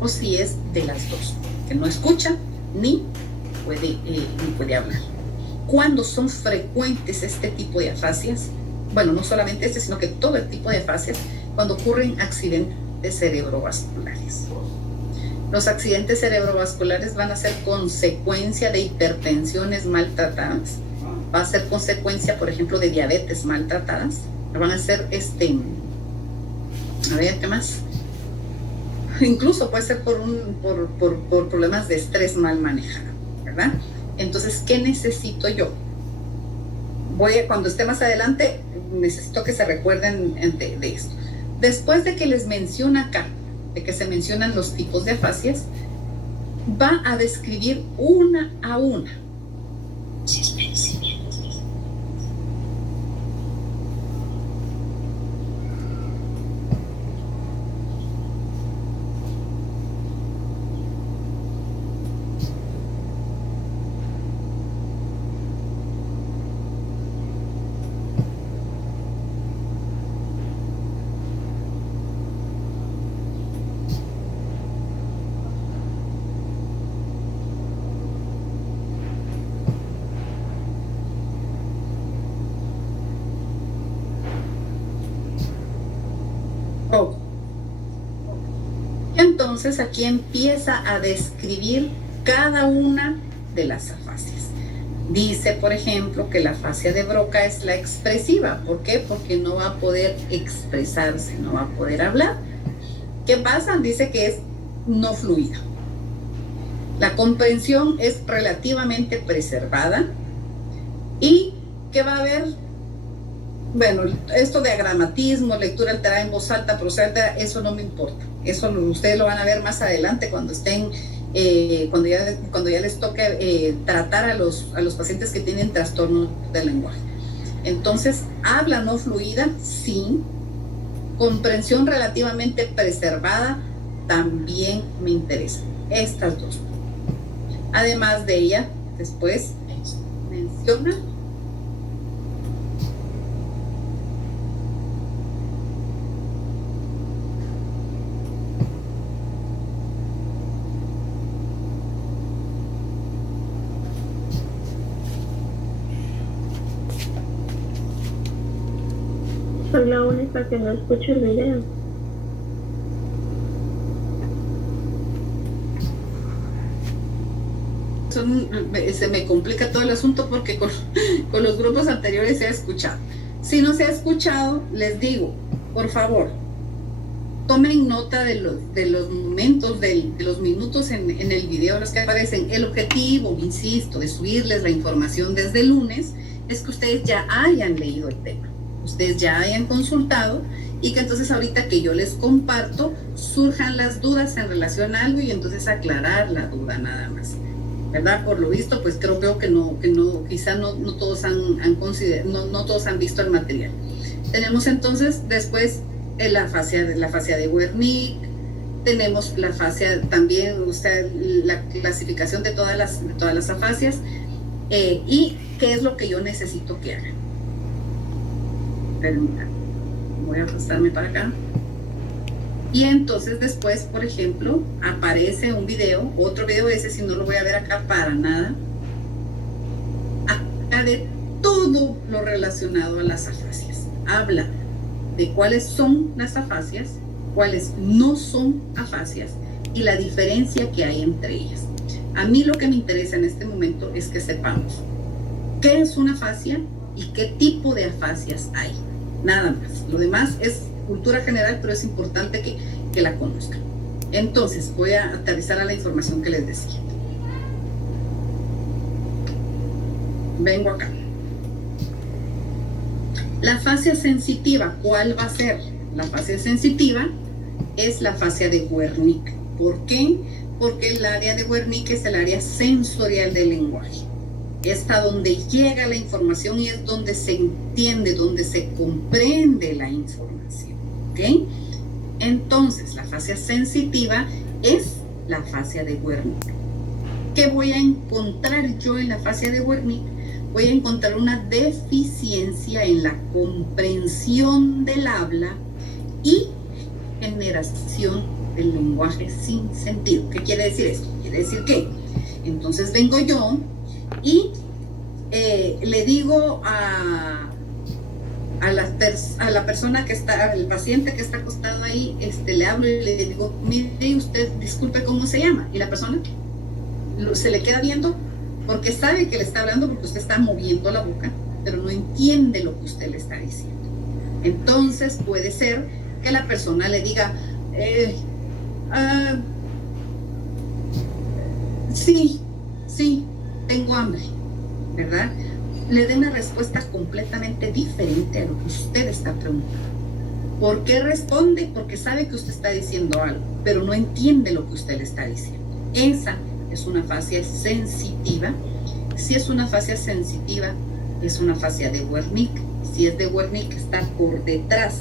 O si es de las dos, que no escucha ni puede hablar. ¿Cuándo son frecuentes este tipo de afasias? Bueno, no solamente sino que todo el tipo de afasias, cuando ocurren accidentes cerebrovasculares. Los accidentes cerebrovasculares van a ser consecuencia de hipertensiones maltratadas, va a ser consecuencia, por ejemplo, de diabetes maltratadas, van a ser a ver, ¿qué más? Incluso puede ser por problemas de estrés mal manejado, ¿verdad? Entonces, ¿qué necesito yo? Cuando esté más adelante, necesito que se recuerden de esto. Después de que les menciona acá, de que se mencionan los tipos de afasias, va a describir una a una. Entonces aquí empieza a describir cada una de las afasias. Dice, por ejemplo, que la afasia de Broca es la expresiva. ¿Por qué? Porque no va a poder expresarse, no va a poder hablar. ¿Qué pasa? Dice que es no fluida. La comprensión es relativamente preservada. y que va a haber, bueno, esto de agramatismo, lectura alterada en voz alta, prosélita, eso no me importa. Eso ustedes lo van a ver más adelante cuando estén, cuando ya les toque tratar a los pacientes que tienen trastorno del lenguaje. Entonces, habla no fluida, sí. Comprensión relativamente preservada, también me interesa. Estas dos. Además de ella, después menciona Soy la única que no escucha el video. se me complica todo el asunto porque con los grupos anteriores se ha escuchado. Si no se ha escuchado, les digo, por favor, tomen nota de los momentos, de los minutos en el video, los que aparecen. El objetivo, insisto, de subirles la información desde el lunes es que ustedes ya hayan leído el tema, ustedes ya hayan consultado y que entonces ahorita que yo les comparto surjan las dudas en relación a algo y entonces aclarar la duda nada más, ¿verdad? Por lo visto, pues creo que no, quizá no todos han considerado, no todos han visto el material. Tenemos entonces después la fascia de Wernicke, tenemos la fascia también, o sea, la clasificación de todas las afasias y qué es lo que yo necesito que hagan. Permítanme, voy a pasarme para acá. Y entonces después, por ejemplo, aparece un video, otro video, ese si no lo voy a ver acá para nada, acá de todo lo relacionado a las afasias. Habla de cuáles son las afasias, cuáles no son afasias y la diferencia que hay entre ellas. A mí lo que me interesa en este momento es que sepamos qué es una afasia y qué tipo de afasias hay. Nada más. Lo demás es cultura general, pero es importante que la conozcan. Entonces, voy a aterrizar a la información que les decía. Vengo acá. La fascia sensitiva, ¿cuál va a ser? La fascia sensitiva es la fascia de Wernicke. ¿Por qué? Porque el área de Wernicke es el área sensorial del lenguaje. Está donde llega la información y es donde se entiende, donde se comprende la información. ¿Ok? Entonces, la fascia sensitiva es la fascia de Wernicke. ¿Qué voy a encontrar yo en la fascia de Wernicke? Voy a encontrar una deficiencia en la comprensión del habla y generación del lenguaje sin sentido. ¿Qué quiere decir esto? Quiere decir que entonces vengo yo y le digo a la persona que está, al paciente que está acostado ahí, le hablo y le digo, mire usted, disculpe, ¿cómo se llama? Y la persona se le queda viendo porque sabe que le está hablando porque usted está moviendo la boca, pero no entiende lo que usted le está diciendo. Entonces puede ser que la persona le diga, sí, tengo hambre, ¿verdad? Le dé una respuesta completamente diferente a lo que usted está preguntando. ¿Por qué responde? Porque sabe que usted está diciendo algo, pero no entiende lo que usted le está diciendo. Esa es una fascia sensitiva. Si es una fascia sensitiva, es una fascia de Wernicke. Si es de Wernicke, está por detrás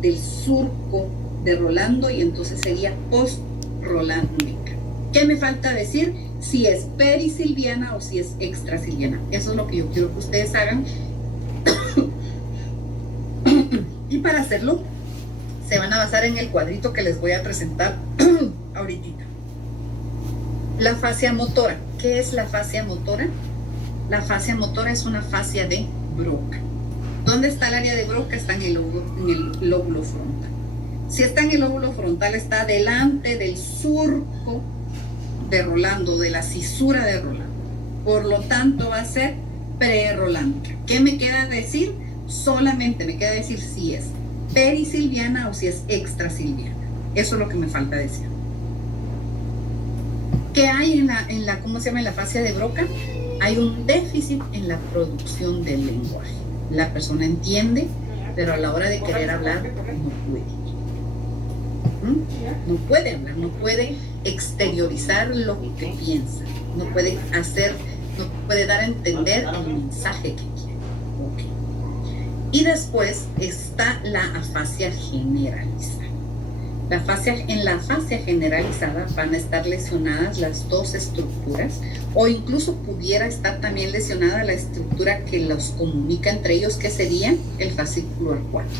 del surco de Rolando y entonces sería post-rolándica. ¿Qué me falta decir? Si es perisilviana o si es extrasilviana. Eso es lo que yo quiero que ustedes hagan. Y para hacerlo, se van a basar en el cuadrito que les voy a presentar ahorita. La fascia motora. ¿Qué es la fascia motora? La fascia motora es una fascia de Broca. ¿Dónde está el área de Broca? Está en el lóbulo frontal. Si está en el lóbulo frontal, está delante del surco de Rolando, de la cisura de Rolando. Por lo tanto, va a ser prerolándica. ¿Qué me queda decir? Solamente me queda decir si es perisilviana o si es extrasilviana. Eso es lo que me falta decir. ¿Qué hay ¿cómo se llama? En la fascia de Broca? Hay un déficit en la producción del lenguaje. La persona entiende, pero a la hora de querer hablar no puede. No puede hablar, no puede exteriorizar lo que piensa, no puede dar a entender el mensaje que quiere. Okay. Y después está la afasia generalizada. En la fascia generalizada van a estar lesionadas las dos estructuras, o incluso pudiera estar también lesionada la estructura que los comunica entre ellos, que sería el fascículo arcuato.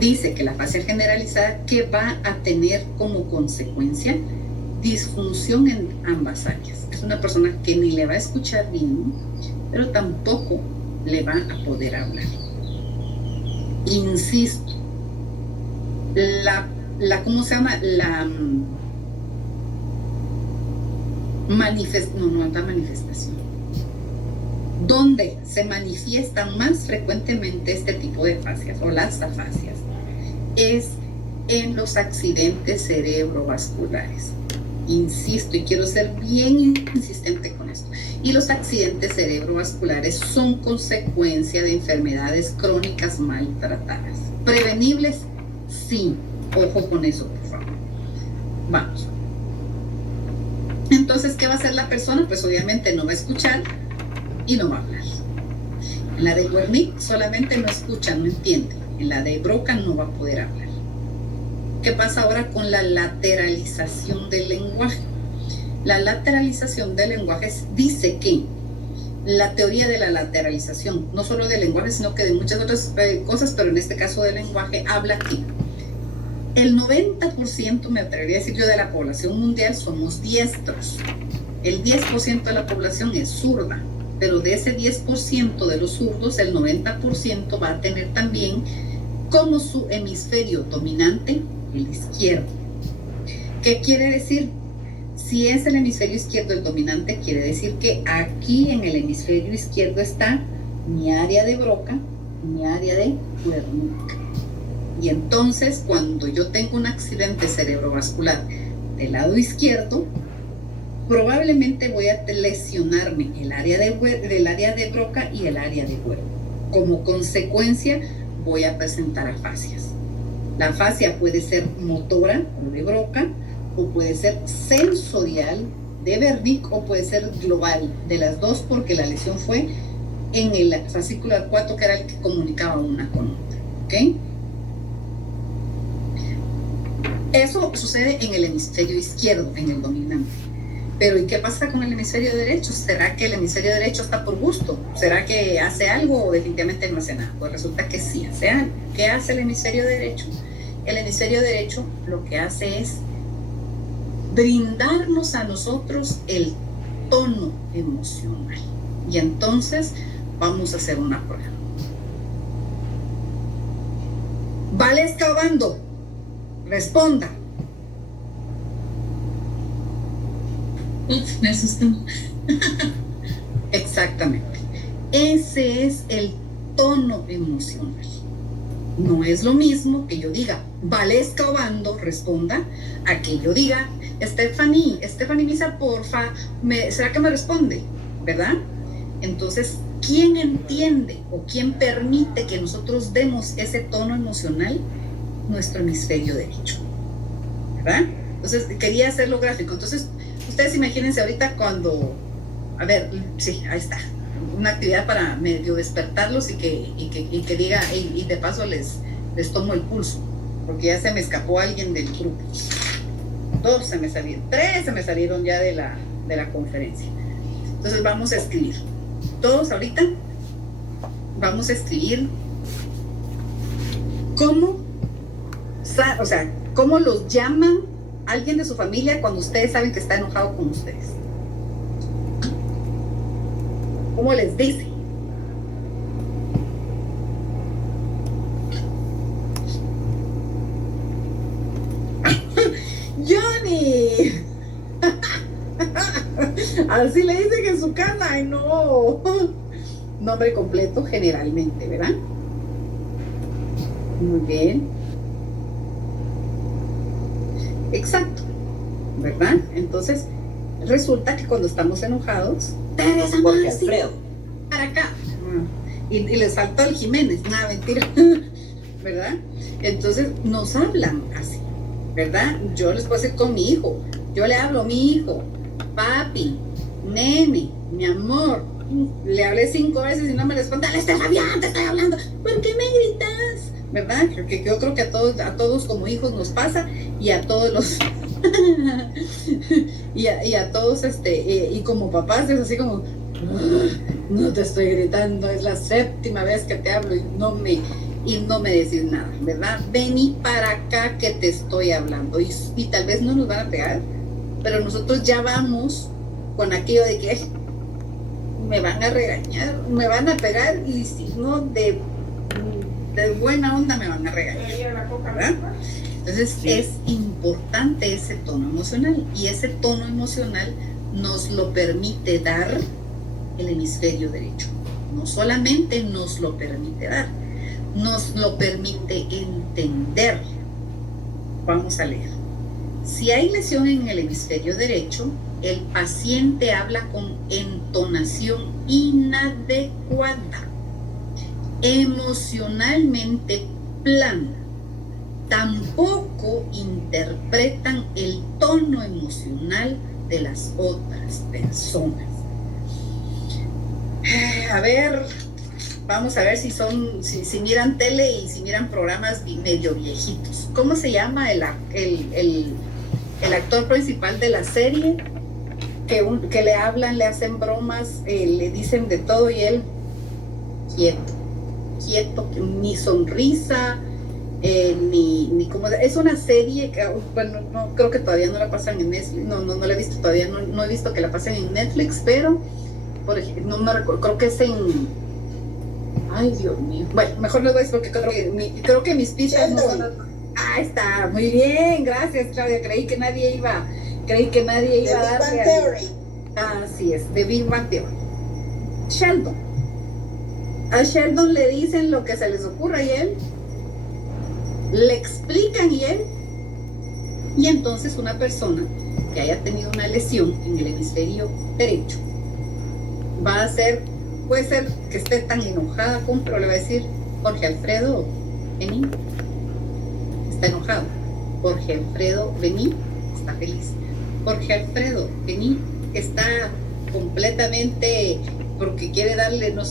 Dice que la fascia generalizada, que va a tener como consecuencia disfunción en ambas áreas. Es una persona que ni le va a escuchar bien, pero tampoco le va a poder hablar. Insisto, ¿cómo se llama? Manifestación. Donde se manifiestan más frecuentemente este tipo de fascias o las afasias es en los accidentes cerebrovasculares. Insisto, y quiero ser bien insistente con esto. Y los accidentes cerebrovasculares son consecuencia de enfermedades crónicas mal tratadas. ¿Prevenibles? Sí. Ojo con eso, por favor. Vamos. Entonces, ¿qué va a hacer la persona? Pues obviamente no va a escuchar y no va a hablar. En la de Wernicke solamente no escucha, no entiende. En la de Broca no va a poder hablar. ¿Qué pasa ahora con la lateralización del lenguaje? La lateralización del lenguaje dice que la teoría de la lateralización, no solo del lenguaje, sino que de muchas otras cosas, pero en este caso del lenguaje, habla que el 90%, me atrevería a decir yo, de la población mundial somos diestros. El 10% de la población es zurda, pero de ese 10% de los zurdos, el 90% va a tener también como su hemisferio dominante el izquierdo. ¿Qué quiere decir? Si es el hemisferio izquierdo el dominante, quiere decir que aquí en el hemisferio izquierdo está mi área de Broca, mi área de Wernicke. Y entonces, cuando yo tengo un accidente cerebrovascular del lado izquierdo, probablemente voy a lesionarme el área del área de Broca y el área de Wernicke. Como consecuencia, voy a presentar afasias. La afasia puede ser motora, o de Broca, o puede ser sensorial, de Wernicke, o puede ser global, de las dos, porque la lesión fue en el fascículo arcuato, que era el que comunicaba una con otra. ¿Ok? Eso sucede en el hemisferio izquierdo, en el dominante. Pero ¿y qué pasa con el hemisferio derecho? ¿Será que el hemisferio derecho está por gusto? ¿Será que hace algo o definitivamente no hace nada? Pues resulta que sí hace algo. ¿Qué hace el hemisferio derecho? El hemisferio derecho lo que hace es brindarnos a nosotros el tono emocional. Y entonces vamos a hacer una prueba. ¿Vale excavando? Responda. Uf, me asustó. Exactamente. Ese es el tono emocional. No es lo mismo que yo diga, vale excavando, responda, a que yo diga, Stephanie Misa, porfa, ¿será que me responde? ¿Verdad? Entonces, ¿quién entiende o quién permite que nosotros demos ese tono emocional? Nuestro hemisferio derecho. ¿Verdad? Entonces, quería hacerlo gráfico. Entonces, ustedes imagínense ahorita cuando, a ver, sí, ahí está, una actividad para medio despertarlos y que diga, y de paso les tomo el pulso, porque ya se me escapó alguien del grupo. 2 se me salieron, 3 se me salieron ya de la conferencia. Entonces vamos a escribir. Todos ahorita vamos a escribir cómo los llaman alguien de su familia cuando ustedes saben que está enojado con ustedes. ¿Cómo les dice? ¡Johnny! Así le dicen en su casa. ¡Ay, no! Nombre completo generalmente, ¿verdad? Muy bien. Exacto, ¿verdad? Entonces, Resulta que cuando estamos enojados, Teresa Jorge Marci, Alfredo. para acá. Y les faltó el Jiménez, nada, mentira. ¿Verdad? Entonces nos hablan así, ¿verdad? Yo les puedo decir con mi hijo, yo le hablo a mi hijo, papi, nene, mi amor. Le hablé 5 veces y no me responde, le estoy rabiando, te estoy hablando, ¿por qué me gritas? ¿Verdad? Que yo creo que a todos como hijos nos pasa, y a todos los y a todos y como papás es así como, no te estoy gritando, es la 7ª vez que te hablo y no me decís nada, ¿verdad? Vení para acá que te estoy hablando, y tal vez no nos van a pegar, pero nosotros ya vamos con aquello de que me van a regañar, me van a pegar, y si no de buena onda me van a regañar, ¿verdad? Entonces sí, es importante ese tono emocional, y ese tono emocional nos lo permite dar el hemisferio derecho. No solamente nos lo permite dar, nos lo permite entender. Vamos a leer. Si hay lesión en el hemisferio derecho, el paciente habla con entonación inadecuada, emocionalmente plana. Tampoco interpretan el tono emocional de las otras personas. A ver, vamos a ver si miran tele y si miran programas medio viejitos. ¿Cómo se llama el actor principal de la serie? Que le hablan, le hacen bromas, le dicen de todo, y él quieto, ni sonrisa, ni como, es una serie que, bueno, no, creo que todavía no la pasan en Netflix, no la he visto todavía, no he visto que la pasen en Netflix, pero por ejemplo, no me recuerdo, creo que es en, ay Dios mío, bueno, mejor les voy a decir porque creo que mis pistas no son, está, muy bien, gracias Claudia, creí que nadie iba a darle así es, de Big Bang Theory. Sheldon, a Sheldon le dicen lo que se les ocurra y él le explican, y entonces una persona que haya tenido una lesión en el hemisferio derecho puede ser que esté tan enojada pero le va a decir, Jorge Alfredo, vení, está enojado. Jorge Alfredo, vení, está feliz. Jorge Alfredo, vení, está completamente, porque quiere darle, le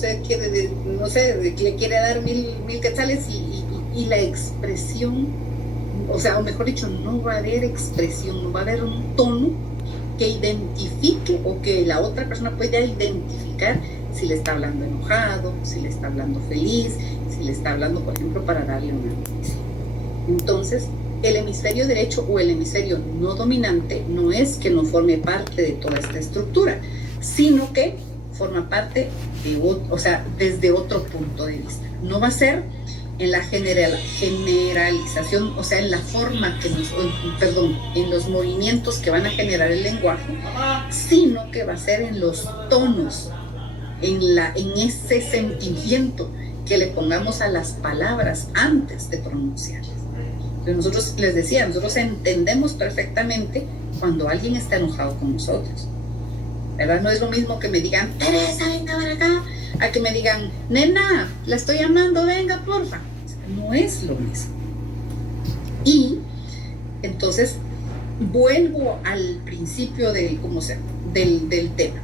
quiere dar mil quetzales, y la expresión, o mejor dicho, no va a haber expresión, no va a haber un tono que identifique, o que la otra persona pueda identificar si le está hablando enojado, si le está hablando feliz, si le está hablando, por ejemplo, para darle una noticia. Entonces, el hemisferio derecho o el hemisferio no dominante no es que no forme parte de toda esta estructura, sino que forma parte desde otro punto de vista. No va a ser en la generalización, en la forma en los movimientos que van a generar el lenguaje, sino que va a ser en los tonos, en ese sentimiento que le pongamos a las palabras antes de pronunciarlas. Nosotros les decía, nosotros entendemos perfectamente cuando alguien está enojado con nosotros, ¿verdad? No es lo mismo que me digan, Teresa, venga para acá, a que me digan, nena, la estoy llamando, venga, porfa. No es lo mismo. Y entonces vuelvo al principio del tema.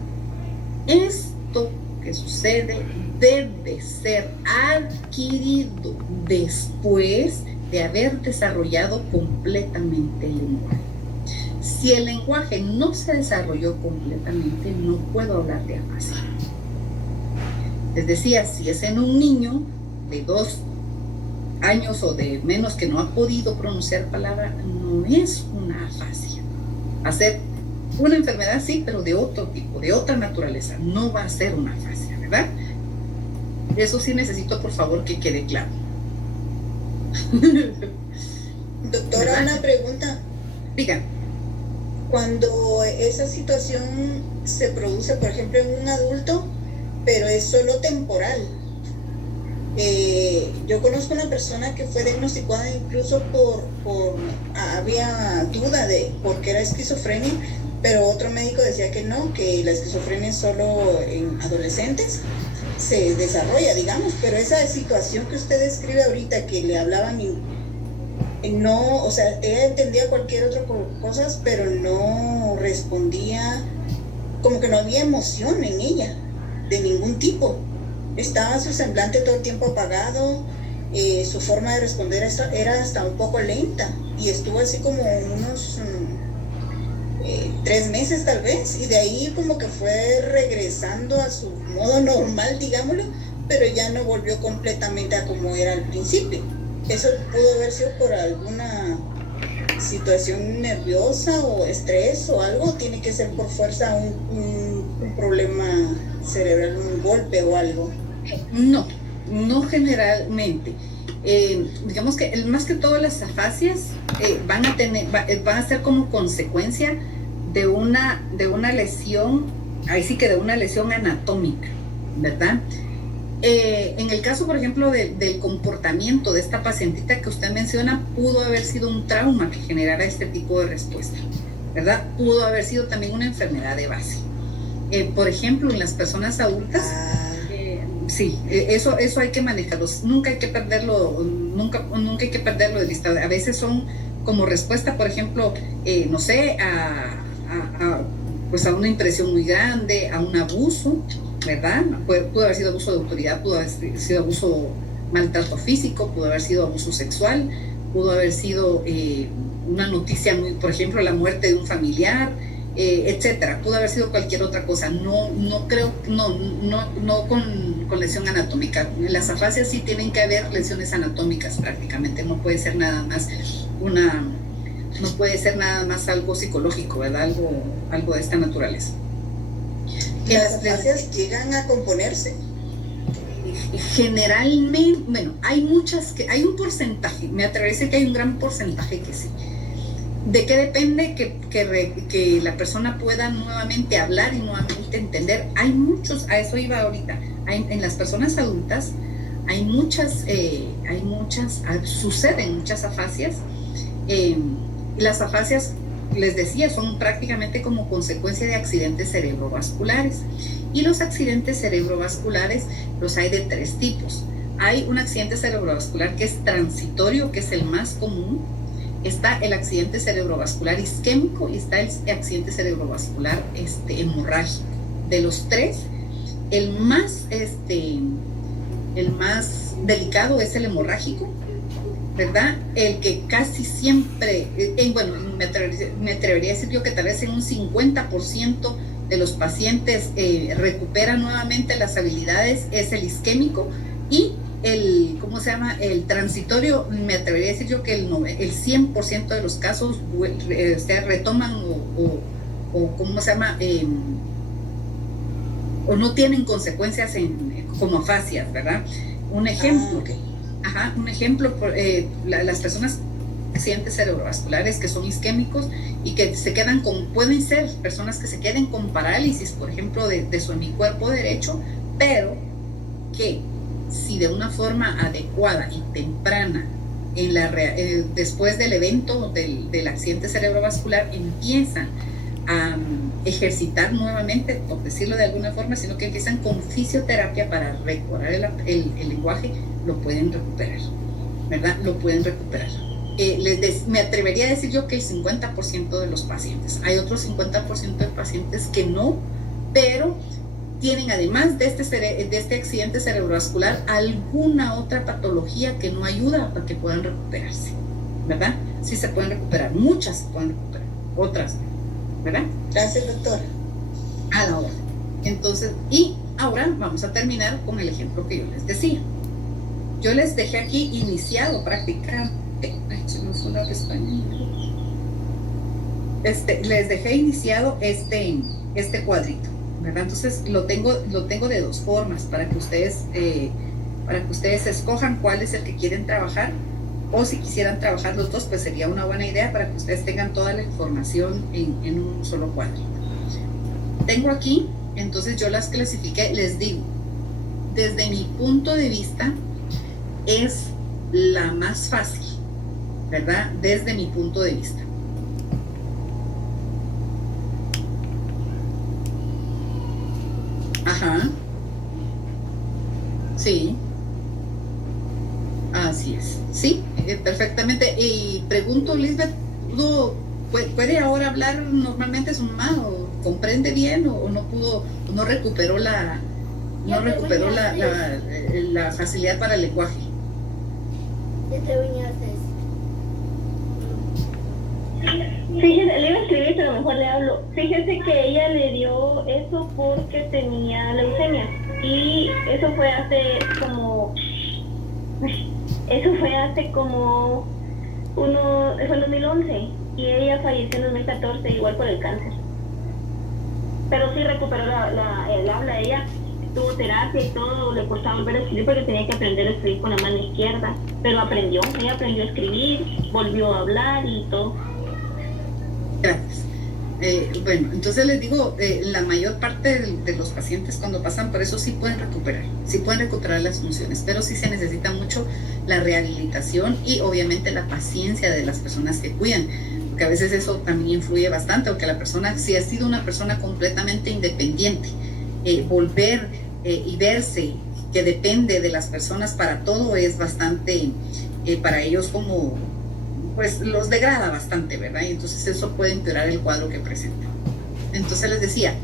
Esto que sucede debe ser adquirido después de haber desarrollado completamente el lenguaje. Si el lenguaje no se desarrolló completamente, no puedo hablar de afasia. Les decía, si es en un niño de 2 años o de menos que no ha podido pronunciar palabra, no es una afasia. Va a ser una enfermedad, sí, pero de otro tipo, de otra naturaleza. No va a ser una afasia, ¿verdad? Eso sí necesito, por favor, que quede claro. Doctora, ¿verdad? una pregunta. Diga. Cuando esa situación se produce, por ejemplo, en un adulto, pero es solo temporal, Yo conozco una persona que fue diagnosticada incluso había duda de por qué era esquizofrenia, pero otro médico decía que no, que la esquizofrenia solo en adolescentes se desarrolla, digamos, pero esa situación que usted describe ahorita, que le hablaban y no, o sea, ella entendía cualquier otra cosas, pero no respondía, como que no había emoción en ella, de ningún tipo. Estaba su semblante todo el tiempo apagado, su forma de responder era hasta un poco lenta, y estuvo así como unos 3 meses tal vez, y de ahí como que fue regresando a su modo normal, digámoslo, pero ya no volvió completamente a como era al principio. Eso pudo haber sido por alguna situación nerviosa o estrés o algo, tiene que ser por fuerza un problema cerebral, un golpe o algo. No generalmente. Digamos que más que todo las afasias van a ser como consecuencia de una lesión, ahí sí que de una lesión anatómica, ¿verdad? En el caso, por ejemplo, del comportamiento de esta pacientita que usted menciona, pudo haber sido un trauma que generara este tipo de respuesta, ¿verdad? Pudo haber sido también una enfermedad de base. Por ejemplo, en las personas adultas, sí, eso hay que manejarlo. Nunca hay que perderlo de vista. A veces son como respuesta, por ejemplo, no sé, pues a una impresión muy grande, a un abuso, ¿verdad? Pudo haber sido abuso de autoridad, pudo haber sido abuso, maltrato físico, pudo haber sido abuso sexual, pudo haber sido una noticia muy, por ejemplo, la muerte de un familiar, etcétera. Pudo haber sido cualquier otra cosa. No con lesión anatómica. Las afasias sí tienen que haber lesiones anatómicas prácticamente. No puede ser nada más algo psicológico, ¿verdad? Algo de esta naturaleza. ¿Las afasias llegan a componerse? Generalmente, bueno, hay un porcentaje, me atrevería a decir que hay un gran porcentaje que sí. ¿De qué depende que la persona pueda nuevamente hablar y nuevamente entender? Hay muchos, a eso iba ahorita, en las personas adultas suceden muchas afasias. Las afasias, les decía, son prácticamente como consecuencia de accidentes cerebrovasculares. Y los accidentes cerebrovasculares los hay de 3 tipos. Hay un accidente cerebrovascular que es transitorio, que es el más común. Está el accidente cerebrovascular isquémico y está el accidente cerebrovascular hemorrágico. De los 3, el más delicado es el hemorrágico, ¿verdad? El que casi siempre, bueno, me atrevería a decir yo que tal vez en un 50% de los pacientes recuperan nuevamente las habilidades, es el isquémico. Y el transitorio, me atrevería a decir yo que el 100% de los casos retoman o no tienen consecuencias como afasias, ¿verdad? Un ejemplo, las personas accidentes cerebrovasculares que son isquémicos y que pueden ser personas que se queden con parálisis, por ejemplo, de su hemicuerpo derecho, pero que si de una forma adecuada y temprana después del evento del accidente cerebrovascular empiezan a ejercitar nuevamente, por decirlo de alguna forma, sino que empiezan con fisioterapia para recuperar el lenguaje, lo pueden recuperar, ¿verdad? Lo pueden recuperar. Me atrevería a decir yo que el 50% de los pacientes. Hay otros 50% de pacientes que no, pero tienen, además de este accidente cerebrovascular, alguna otra patología que no ayuda para que puedan recuperarse, ¿verdad? Sí se pueden recuperar, muchas se pueden recuperar, otras, ¿verdad? Gracias, doctora. A la hora. Entonces, y ahora vamos a terminar con el ejemplo que yo les decía. Yo les dejé aquí iniciado prácticamente. Ay, se me fue la pestaña. Les dejé iniciado este cuadrito, ¿verdad? Entonces lo tengo de 2 formas para que ustedes escojan cuál es el que quieren trabajar, o si quisieran trabajar los 2, pues sería una buena idea para que ustedes tengan toda la información en un solo cuadrito. Tengo aquí, entonces yo las clasifiqué, les digo, desde mi punto de vista, es la más fácil, ¿verdad? Desde mi punto de vista. Ajá. Sí. Así es. Sí, perfectamente. Y pregunto, Lisbeth, ¿puede ahora hablar normalmente su mamá? ¿O comprende bien? ¿O no pudo, no recuperó la facilidad para el lenguaje? Fíjese, le iba a escribir, pero mejor le hablo. Fíjese que ella le dio eso porque tenía leucemia. Y eso fue hace como fue en 2011. Y ella falleció en 2014, igual por el cáncer. Pero sí recuperó el habla. Ella tuvo terapia y todo, le costaba volver a escribir porque tenía que aprender a escribir con la mano izquierda. Pero ella aprendió a escribir, volvió a hablar y todo. Gracias. Bueno, entonces les digo, la mayor parte de los pacientes cuando pasan por eso sí pueden recuperar las funciones, pero sí se necesita mucho la rehabilitación y obviamente la paciencia de las personas que cuidan, porque a veces eso también influye bastante, porque la persona, si ha sido una persona completamente independiente, volver y verse que depende de las personas para todo es bastante, para ellos como pues los degrada bastante, ¿verdad? Y entonces eso puede empeorar el cuadro que presenta. Entonces les decía,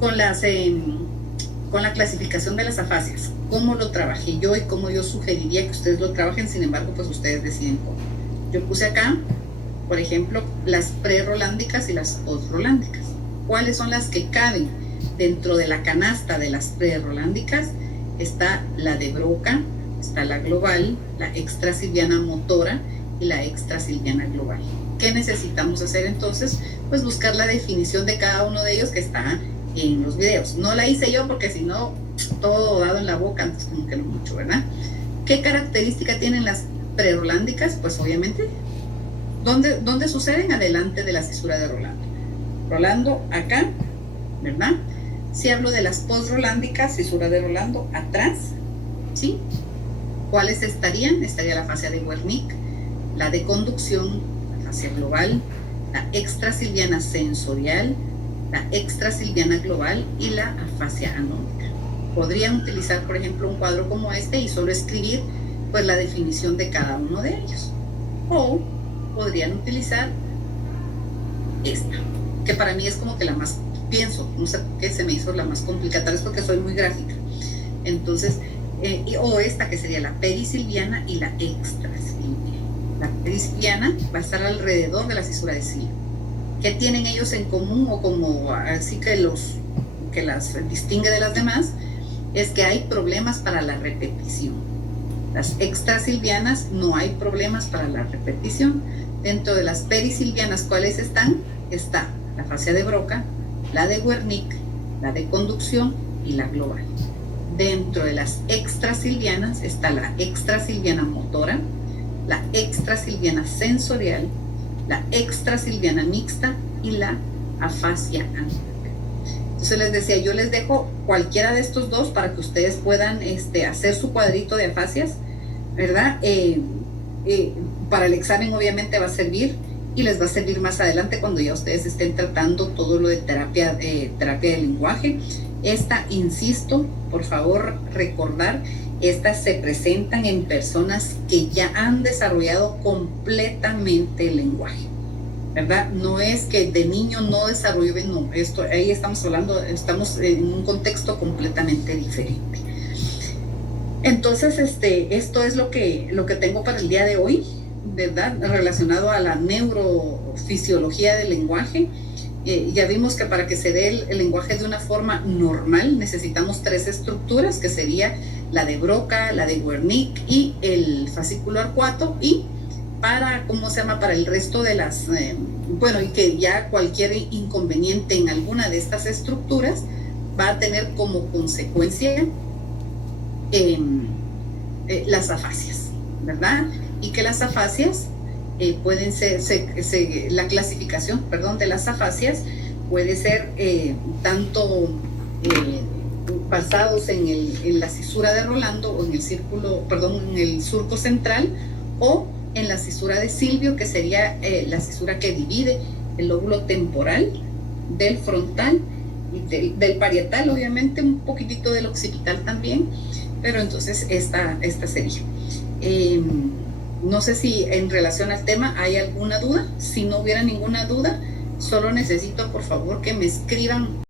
con la clasificación de las afasias, cómo lo trabajé yo y cómo yo sugeriría que ustedes lo trabajen, sin embargo, pues ustedes deciden cómo. Yo puse acá, por ejemplo, las prerrolándicas y las postrolándicas. ¿Cuáles son las que caben dentro de la canasta de las prerrolándicas? Está la de Broca, está la global, la extrasilviana motora y la extrasilviana global. ¿Qué necesitamos hacer entonces? Pues buscar la definición de cada uno de ellos que está en los videos. No la hice yo porque si no, todo dado en la boca, antes como que no mucho, ¿verdad? ¿Qué característica tienen las prerrolándicas? Pues obviamente, ¿dónde suceden? Adelante de la cisura de Rolando. Rolando acá, ¿verdad? Si hablo de las posrolándicas, cisura de Rolando atrás, ¿sí? ¿Cuáles estarían? Estaría la fascia de Wernicke, la de conducción, la fascia global, la extrasilviana sensorial, la extrasilviana global y la afasia anómica. Podrían utilizar, por ejemplo, un cuadro como este y solo escribir pues la definición de cada uno de ellos. O podrían utilizar esta, que para mí es como que la más, pienso, no sé por qué se me hizo la más complicada, tal vez porque soy muy gráfica. Entonces, o esta que sería la perisilviana y la extrasilviana. La perisilviana va a estar alrededor de la cisura de Silvio. ¿Qué tienen ellos en común o como así que las distingue de las demás? Es que hay problemas para la repetición. Las extrasilvianas no hay problemas para la repetición. Dentro de las perisilvianas, ¿cuáles están? Está la fascia de Broca, la de Wernicke, la de conducción y la global. Dentro de las extrasilvianas está la extrasilviana motora, la extrasilviana sensorial, la extrasilviana mixta y la afasia anómica. Entonces les decía, yo les dejo cualquiera de estos dos para que ustedes puedan hacer su cuadrito de afasias, ¿verdad? Para el examen obviamente va a servir y les va a servir más adelante cuando ya ustedes estén tratando todo lo de terapia del lenguaje. Esta, insisto, por favor recordar, estas se presentan en personas que ya han desarrollado completamente el lenguaje, ¿verdad? No es que de niño no desarrolló, no, ahí estamos hablando, estamos en un contexto completamente diferente. Entonces, esto es lo que tengo para el día de hoy, ¿verdad? Relacionado a la neurofisiología del lenguaje. Ya vimos que para que se dé el lenguaje de una forma normal necesitamos 3 estructuras, que sería la de Broca, la de Wernicke y el fascículo arcuato. Y para el resto de las, y que ya cualquier inconveniente en alguna de estas estructuras va a tener como consecuencia las afasias, ¿verdad? Y que las afasias pueden ser, la clasificación, de las afasias puede ser tanto basados en la cisura de Rolando o en el círculo, perdón, en el surco central, o en la cisura de Silvio, que sería la cisura que divide el lóbulo temporal del frontal y del parietal, obviamente un poquitito del occipital también, pero entonces esta sería. No sé si en relación al tema hay alguna duda. Si no hubiera ninguna duda, solo necesito por favor que me escriban